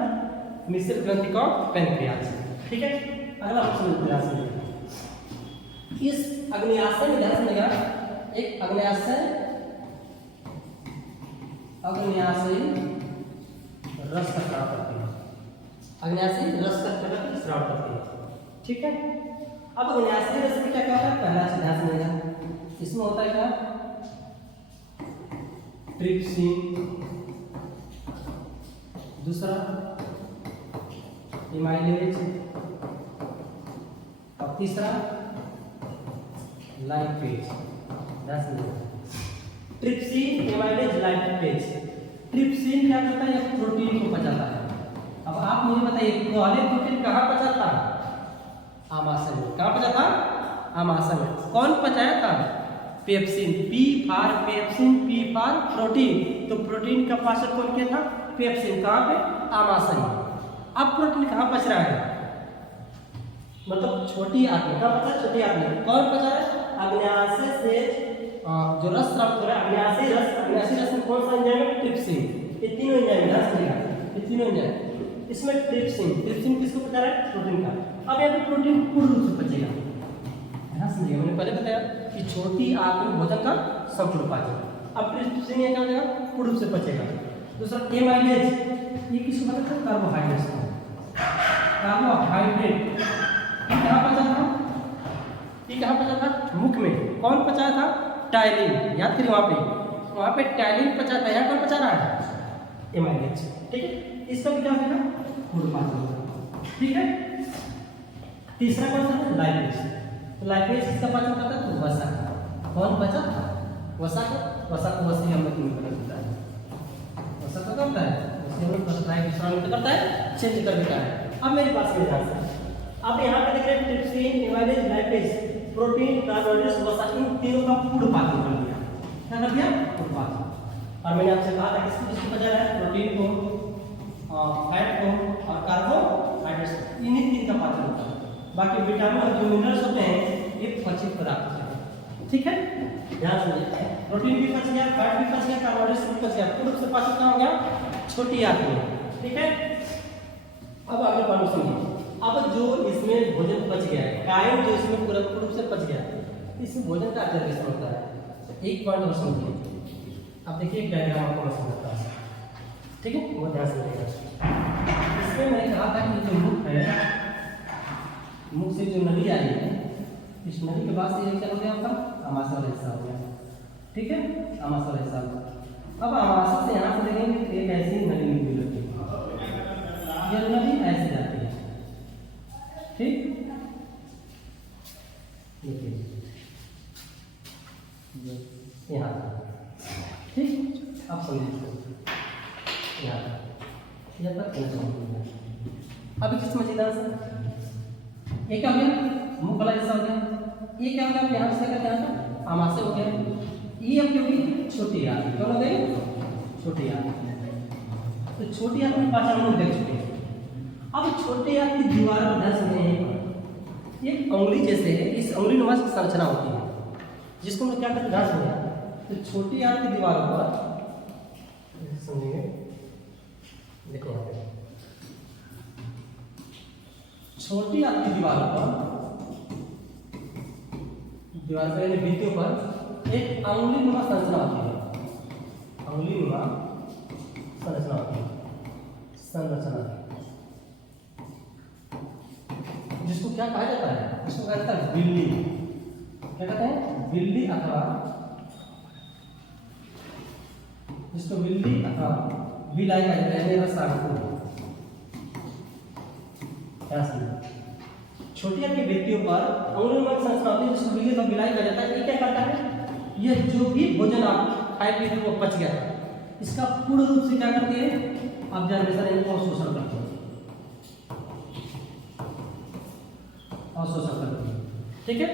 मिश्रित ग्रंथि का पैनक्रियाज। ठीक है, अगला ऑप्शन इस अग्न्याशय में ध्यान सुनिएगा, एक अग्न्याशयी रस का स्राव करती है, अग्न्याशयी रस का स्राव करती है। ठीक है, अब अग्न्याशयी रस में क्या क्या होता है? पहला चीज ध्यान सुनिएगा, इसमें होता है क्या? ट्रिप्सिन, दूसरा एमाइलेज, और तीसरा lipase. Trypsin, amylase, lipase. Trypsin क्या करता है? प्रोटीन को पचाता है। अब आप मुझे बताइए, पहले प्रोटीन कहाँ पचाता है? आमाशय में। कहाँ पचाता? आमाशय में। कौन पचाया था? Pepsin. P for pepsin, P for protein. तो प्रोटीन का पाचन कौन किया था? पेप्सिन। कहाँ पे? आमाशय में। अब प्रोटीन कहाँ पच रहा है? मतलब छोटी आंत। कहाँ पचा? छोटी आंत। कौन पचा है? अग्न्याशय से जो रस प्राप्त हो रहा है, अग्न्याशयी रस। अग्न्याशयी रस में कौन सा एंजाइम है? ट्रिप्सिन। ये तीनों एंजाइम ध्यान सुनिएगा, ये तीनों एंजाइम। इसमें ट्रिप्सिन किसको पचा रहा है? प्रोटीन का। अब यहाँ पे प्रोटीन पूर्ण रूप से पचेगा। ध्यान सुनिएगा, मैंने पहले बताया कि छोटी आंत में भोजन का संपूर्ण पाचन। अब ट्रिप्सिन ये क्या हो जाएगा? पूर्ण रूप से पचेगा। दूसरा एमाइलेज, ये किसको पचाता है? कार्बोहाइड्रेट्स को। कार्बोहाइड्रेट कहाँ पचा था? ये कहाँ पचा था? मुख में। कौन पचाया था? टाइलिन। याद करिए, वहाँ पे टाइलिन पचा था। यहाँ कौन पचा रहा है? एमाइलेज। ठीक है, इसका भी क्या होगा? पूर्ण पाचन। ठीक है, तीसरा कौन सा है? लाइपेज। तो लाइपेज किसका पाचन करता है? तो वसा। कौन बचा था? वसा को। वसा को वसी हम लोग में बदल देता है। वसा का करता है, वसी हम लोग करता है, चेंज कर देता है। अब मेरे पास में ध्यान से आप यहाँ पे देख रहे हैं trypsin, amylase, lipase, protein, carbohydrates, वसा, इन तीनों का पूर्ण पाचन कर दिया। क्या कर दिया? पूर्ण पाचन। और मैंने आपसे कहा था किसको किसको बचा रहा है? प्रोटीन को, फैट को और कार्बोहाइड्रेट्स। इन्हीं तीन का पाचन होता है। बाकी विटामिन और जो मिनरल्स होते हैं ये पचित पदार्थ हैं। ठीक है, ध्यान से प्रोटीन भी पच गया, फैट भी पच गया, कार्बोहाइड्रेट्स भी पच गया। पूर्ण रूप से पाचन कहाँ हो गया? छोटी आंत में। ठीक है, अब आगे बात समझिए। अब जो इसमें भोजन पच गया है, कायम जो इसमें पूर्ण रूप से पच गया है, इसमें भोजन का अब्जर्वेशन होता है। एक पॉइंट और समझिए। अब देखिए एक डायग्राम आपको मैं समझाता हूँ। ठीक है, वो ध्यान से देखिएगा। इसमें मैंने कहा था कि जो मुख है, मुख से जो नली आई है, इस नली के बाद से ये क्या हो गया? आपका आमाशय वाला हिस्सा हो गया। ठीक है, आमाशय वाला हिस्सा हो गया। अब आमाशय से यहाँ से देखेंगे एक ऐसी नली निकली होती है, ये नली ऐसे जाती है। ठीक, यहाँ। ठीक, अब समझिए यहाँ तक। अभी किस समझिएगा सर? ये क्या हो गया? मुख वाला हिस्सा हो गया। ये क्या हो गया? यहाँ से यहाँ का आमाशय हो गया। ये आपकी होगी छोटी आंत, कौन हो गई छोटी आंत। तो छोटी आंत में 5 हम लोग देख चुके हैं। अब छोटे आंत की दीवार पर ध्यान से देखें, एक उंगली जैसे है, इस उंगली नुमा संरचना होती है जिसको हम लोग क्या करते हैं ध्यान से देखें। तो छोटी आंत की दीवार पर समझेंगे, देखो यहाँ पे छोटी आंत की दीवार पर यानी भित्तियों पर एक अंगुली नुमा संरचना होती है, अंगुली नुमा संरचना होती है, संरचना जिसको क्या कहा जाता है, जिसको कहा जाता है बिल्ली। क्या कहते हैं बिल्ली, अथवा जिसको बिल्ली अथवा बिलाई कहा जाता है, मेरा सागु। छोटी आंत की भित्तियों पर अंगुली नुमा संरचना होती है जिसको बिल्ली अथवा बिलाई कहा जाता है। ये क्या करता है, ये जो भी भोजन आप खाए पिए थे वो पच गया था, इसका पूर्ण रूप से क्या करती है, आप जानते हैं अवशोषण करते हैं, अवशोषण करते हैं। ठीक है,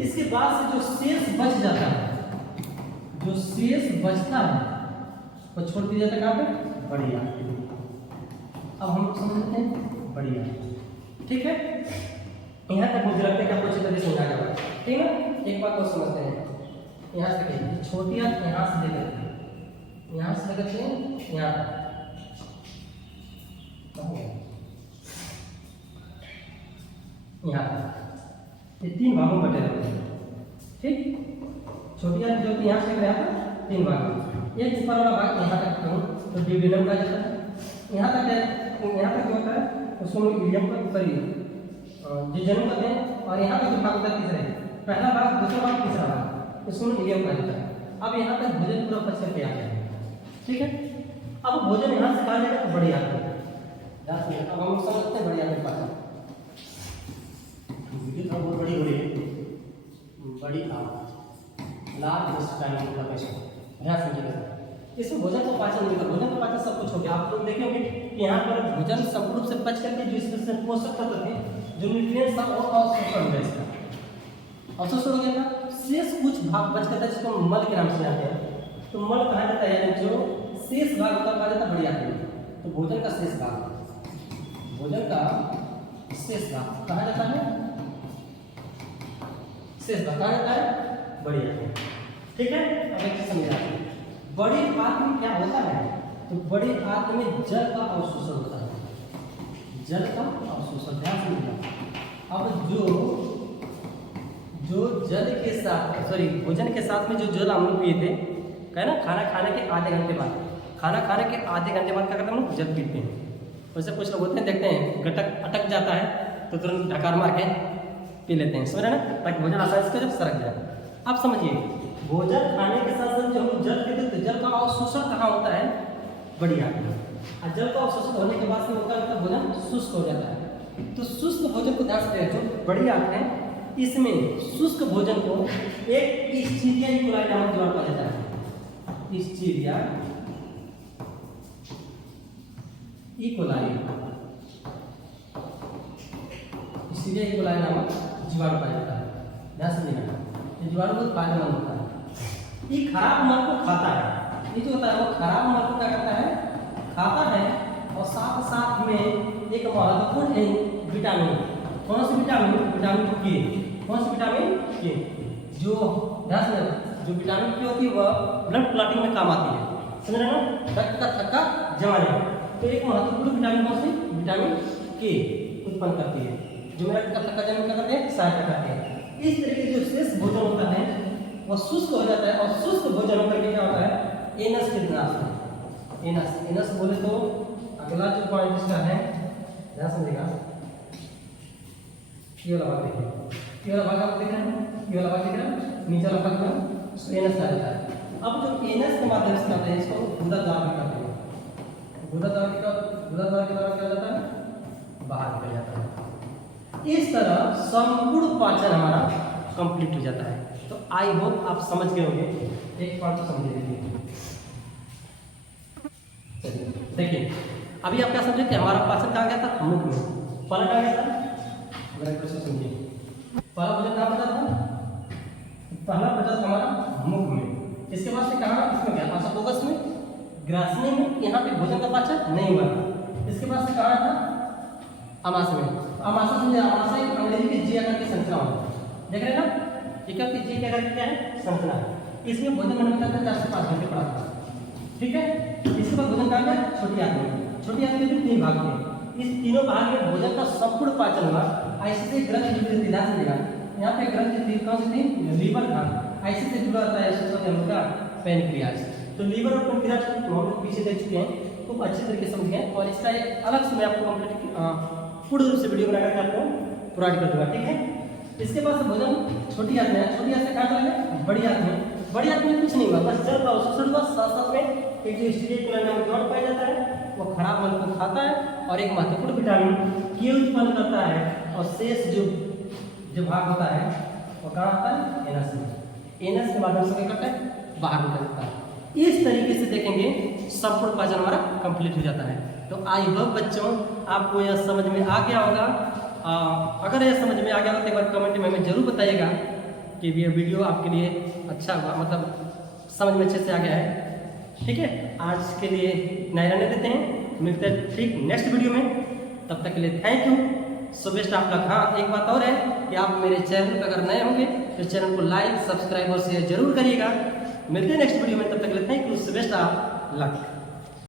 इसके बाद से जो शेष बच जाता है, जो शेष बचता है वो छोड़ दिया जाता है कहाँ पे, बड़ी आंत। अब हम समझते हैं बड़ी आंत। ठीक है, यहाँ तक मुझे लगता है कि आपको अच्छी तरह से समझा गया। ठीक है, एक बात और समझते हैं, यहाँ से देखिए छोटी आंत यहाँ से लेकर के यहाँ से लेकर के यहाँ ये 3 भागों में बटे रहते हैं। ठीक, छोटी आंत जो यहाँ से लेकर आता 3 भाग, एक ऊपर वाला भाग यहाँ तक कहूँ तो डिविडेंड कहा जाता है। यहाँ तक है, यहाँ तक जो होता है उसको हम इलियम का करिए जो जन्म करते हैं, और यहाँ तक जो भाग होता है तीसरा, पहला भाग, दूसरा भाग, तीसरा भाग, इसको हम इलियम कहा जाता है। अब यहाँ तक भोजन पूरा पच करके आ गया। ठीक है, अब भोजन यहाँ से कहा जाएगा तो बड़ी आंत है। अब हम समझते हैं बड़ी आंत के पास वीडियो बहुत बड़ी हो रही है, बड़ी आंत लार्ज इंटेस्टाइन का पेशा ध्यान समझिएगा। इसमें भोजन का पाचन नहीं होता, भोजन का पाचन सब कुछ हो गया। आप लोग देखेंगे कि यहाँ पर भोजन संपूर्ण रूप से पच करके जो इसमें पोषक तत्व थे, जो न्यूट्रिएंट्स था वो अवशोषण हो गया, इसका अवशोषण हो गया था। शेष कुछ भाग बच करता है जिसको हम मल के नाम से जानते हैं। तो मल कहा जाता है, जो शेष भाग होता कहा जाता है बड़ी आंत में। तो भोजन का शेष भाग, भोजन का शेष भाग कहा जाता है, शेष भाग कहा जाता है बड़ी आंत में। ठीक है, अब एक चीज समझ आते हैं, बड़ी आंत में क्या होता है। तो बड़ी आंत में जल का अवशोषण होता है, जल का अवशोषण ध्यान से मिला। अब जो जल के साथ भोजन के साथ में जो जल हम लोग पिए थे, कहे ना खाना खाने के आधे घंटे बाद, खाना खाने के आधे घंटे बाद क्या करते हैं हम लोग जल पीते हैं। वैसे कुछ लोग होते हैं, देखते हैं गटक अटक जाता है तो तुरंत ढकार मार के पी लेते हैं, समझ रहे ना, ताकि भोजन आसानी से सरक जाए। अब समझिए, भोजन खाने के साथ साथ जो हम जल पीते हैं तो जल का अवशोषण कहाँ होता है, बड़ी आंत में। और जल का अवशोषण होने के बाद से होता है भोजन शुष्क हो जाता है। तो शुष्क भोजन को ध्यान से देखो, बड़ी आंत है, इसमें शुष्क भोजन को एक इस्चीरिया इकोलाई नामक जीवाणु पाया जाता है, इस्चीरिया इकोलाई, इस्चीरिया इकोलाई नामक जीवाणु पाया जाता है। ध्यान से देखना, ये जीवाणु बहुत फायदेमंद होता है। ये खराब मल को खाता है, ये जो होता है वो खराब मल को क्या करता है, खाता है। और साथ साथ में एक महत्वपूर्ण विटामिन, कौन सी विटामिन, विटामिन के, कौन सी विटामिन के, जो ध्यान से जो विटामिन के होती है वह ब्लड क्लॉटिंग में काम आती है, समझ रहे ना, रक्त का थक्का जमाने में। तो एक महत्वपूर्ण विटामिन कौन सी, विटामिन के उत्पन्न करती है, जो रक्त का थक्का जमाने में करते हैं, सहायता करते हैं। इस तरीके जो शेष भोजन होता है वह शुष्क हो जाता है, और शुष्क भोजन होकर के क्या होता है, एनस के विनाश में। एनस बोले तो अगला जो पॉइंट इसका है, ध्यान समझिएगा, ये वाला भाग देखिए, ये वाला भाग आप देख रहे हैं, ये वाला भाग देख रहे हैं, नीचे वाला भाग में उसको एनस कहा जाता है। अब जो एनस के माध्यम से करते हैं इसको गुदा द्वार भी कहते हैं। गुदा द्वार के द्वारा क्या जाता है, बाहर निकल जाता है। इस तरह संपूर्ण पाचन हमारा कंप्लीट हो जाता है। तो आई होप आप समझ गए होंगे, एक पॉइंट तो समझ लीजिए। देखिए अभी आप क्या समझे कि हमारा पाचन कहाँ गया था, मुख में। पहला कहाँ गया था, अगर एक क्वेश्चन समझिए, पहला भोजन कहाँ बचा था, पहला बचा था हमारा मुख में, ग्रासनी में यहाँ पे भोजन का पाचन नहीं हुआ। इसके पास से कहा था आमाशय में। आमाशय समझे, आमाशय अंग्रेजी के जी आकार की संरचना होती है, देख रहे हैं ना, ये क्या जी के आकार की क्या है संरचना। इसमें भोजन बनने में 4 से 5 घंटे पड़ा था, ठीक है। इसके बाद भोजन कहा गया छोटी आंत में। छोटी आंत में 3 भाग थे, इस तीनों भाग में भोजन का संपूर्ण पाचन हुआ। ऐसे से ग्रंथि जुड़ी थी, ध्यान से देखा, यहाँ पे ग्रंथि थी, कौन सी थी, लीवर था। ऐसे से जुड़ा होता है उनका पेनक्रियाज। तो लीवर और पेनक्रियाज को हम पीछे देख चुके हैं, तो अच्छे तरीके से समझे, और इसका एक अलग से मैं आपको कंप्लीट पूर्ण रूप से वीडियो बना करके आपको प्रोवाइड कर दूंगा, ठीक है। इसके पास भोजन छोटी आंत में है, छोटी आंत से कहाँ चला गया बड़ी आंत में। बड़ी आंत में कुछ नहीं हुआ, बस जल का अवशोषण हुआ, साथ साथ में एक जो स्टीरेट नामक जड़ पाया जाता है वो खराब मल को खाता है, और एक महत्वपूर्ण विटामिन के उत्पन्न करता है, और शेष जो भाग होता है वो कहाँ होता है, एनस में। एनस के माध्यम से क्या करता है, बाहर निकल जाता है। इस तरीके से देखेंगे संपूर्ण पाचन हमारा कंप्लीट हो जाता है। तो आई होप बच्चों आपको यह समझ में आ गया होगा। अगर यह समझ में आ गया हो तो एक बार कमेंट में हमें जरूर बताइएगा कि ये वीडियो आपके लिए अच्छा हुआ, मतलब समझ में अच्छे से आ गया है, ठीक है। आज के लिए इतना ही रहने देते हैं, मिलते हैं ठीक नेक्स्ट वीडियो में। तब तक के लिए thank you, so best of luck. हाँ, एक बात और है कि आप मेरे चैनल पर अगर नए होंगे तो चैनल को लाइक, सब्सक्राइब और शेयर जरूर करिएगा। मिलते हैं नेक्स्ट वीडियो में, तब तक के लिए thank you, so best of luck.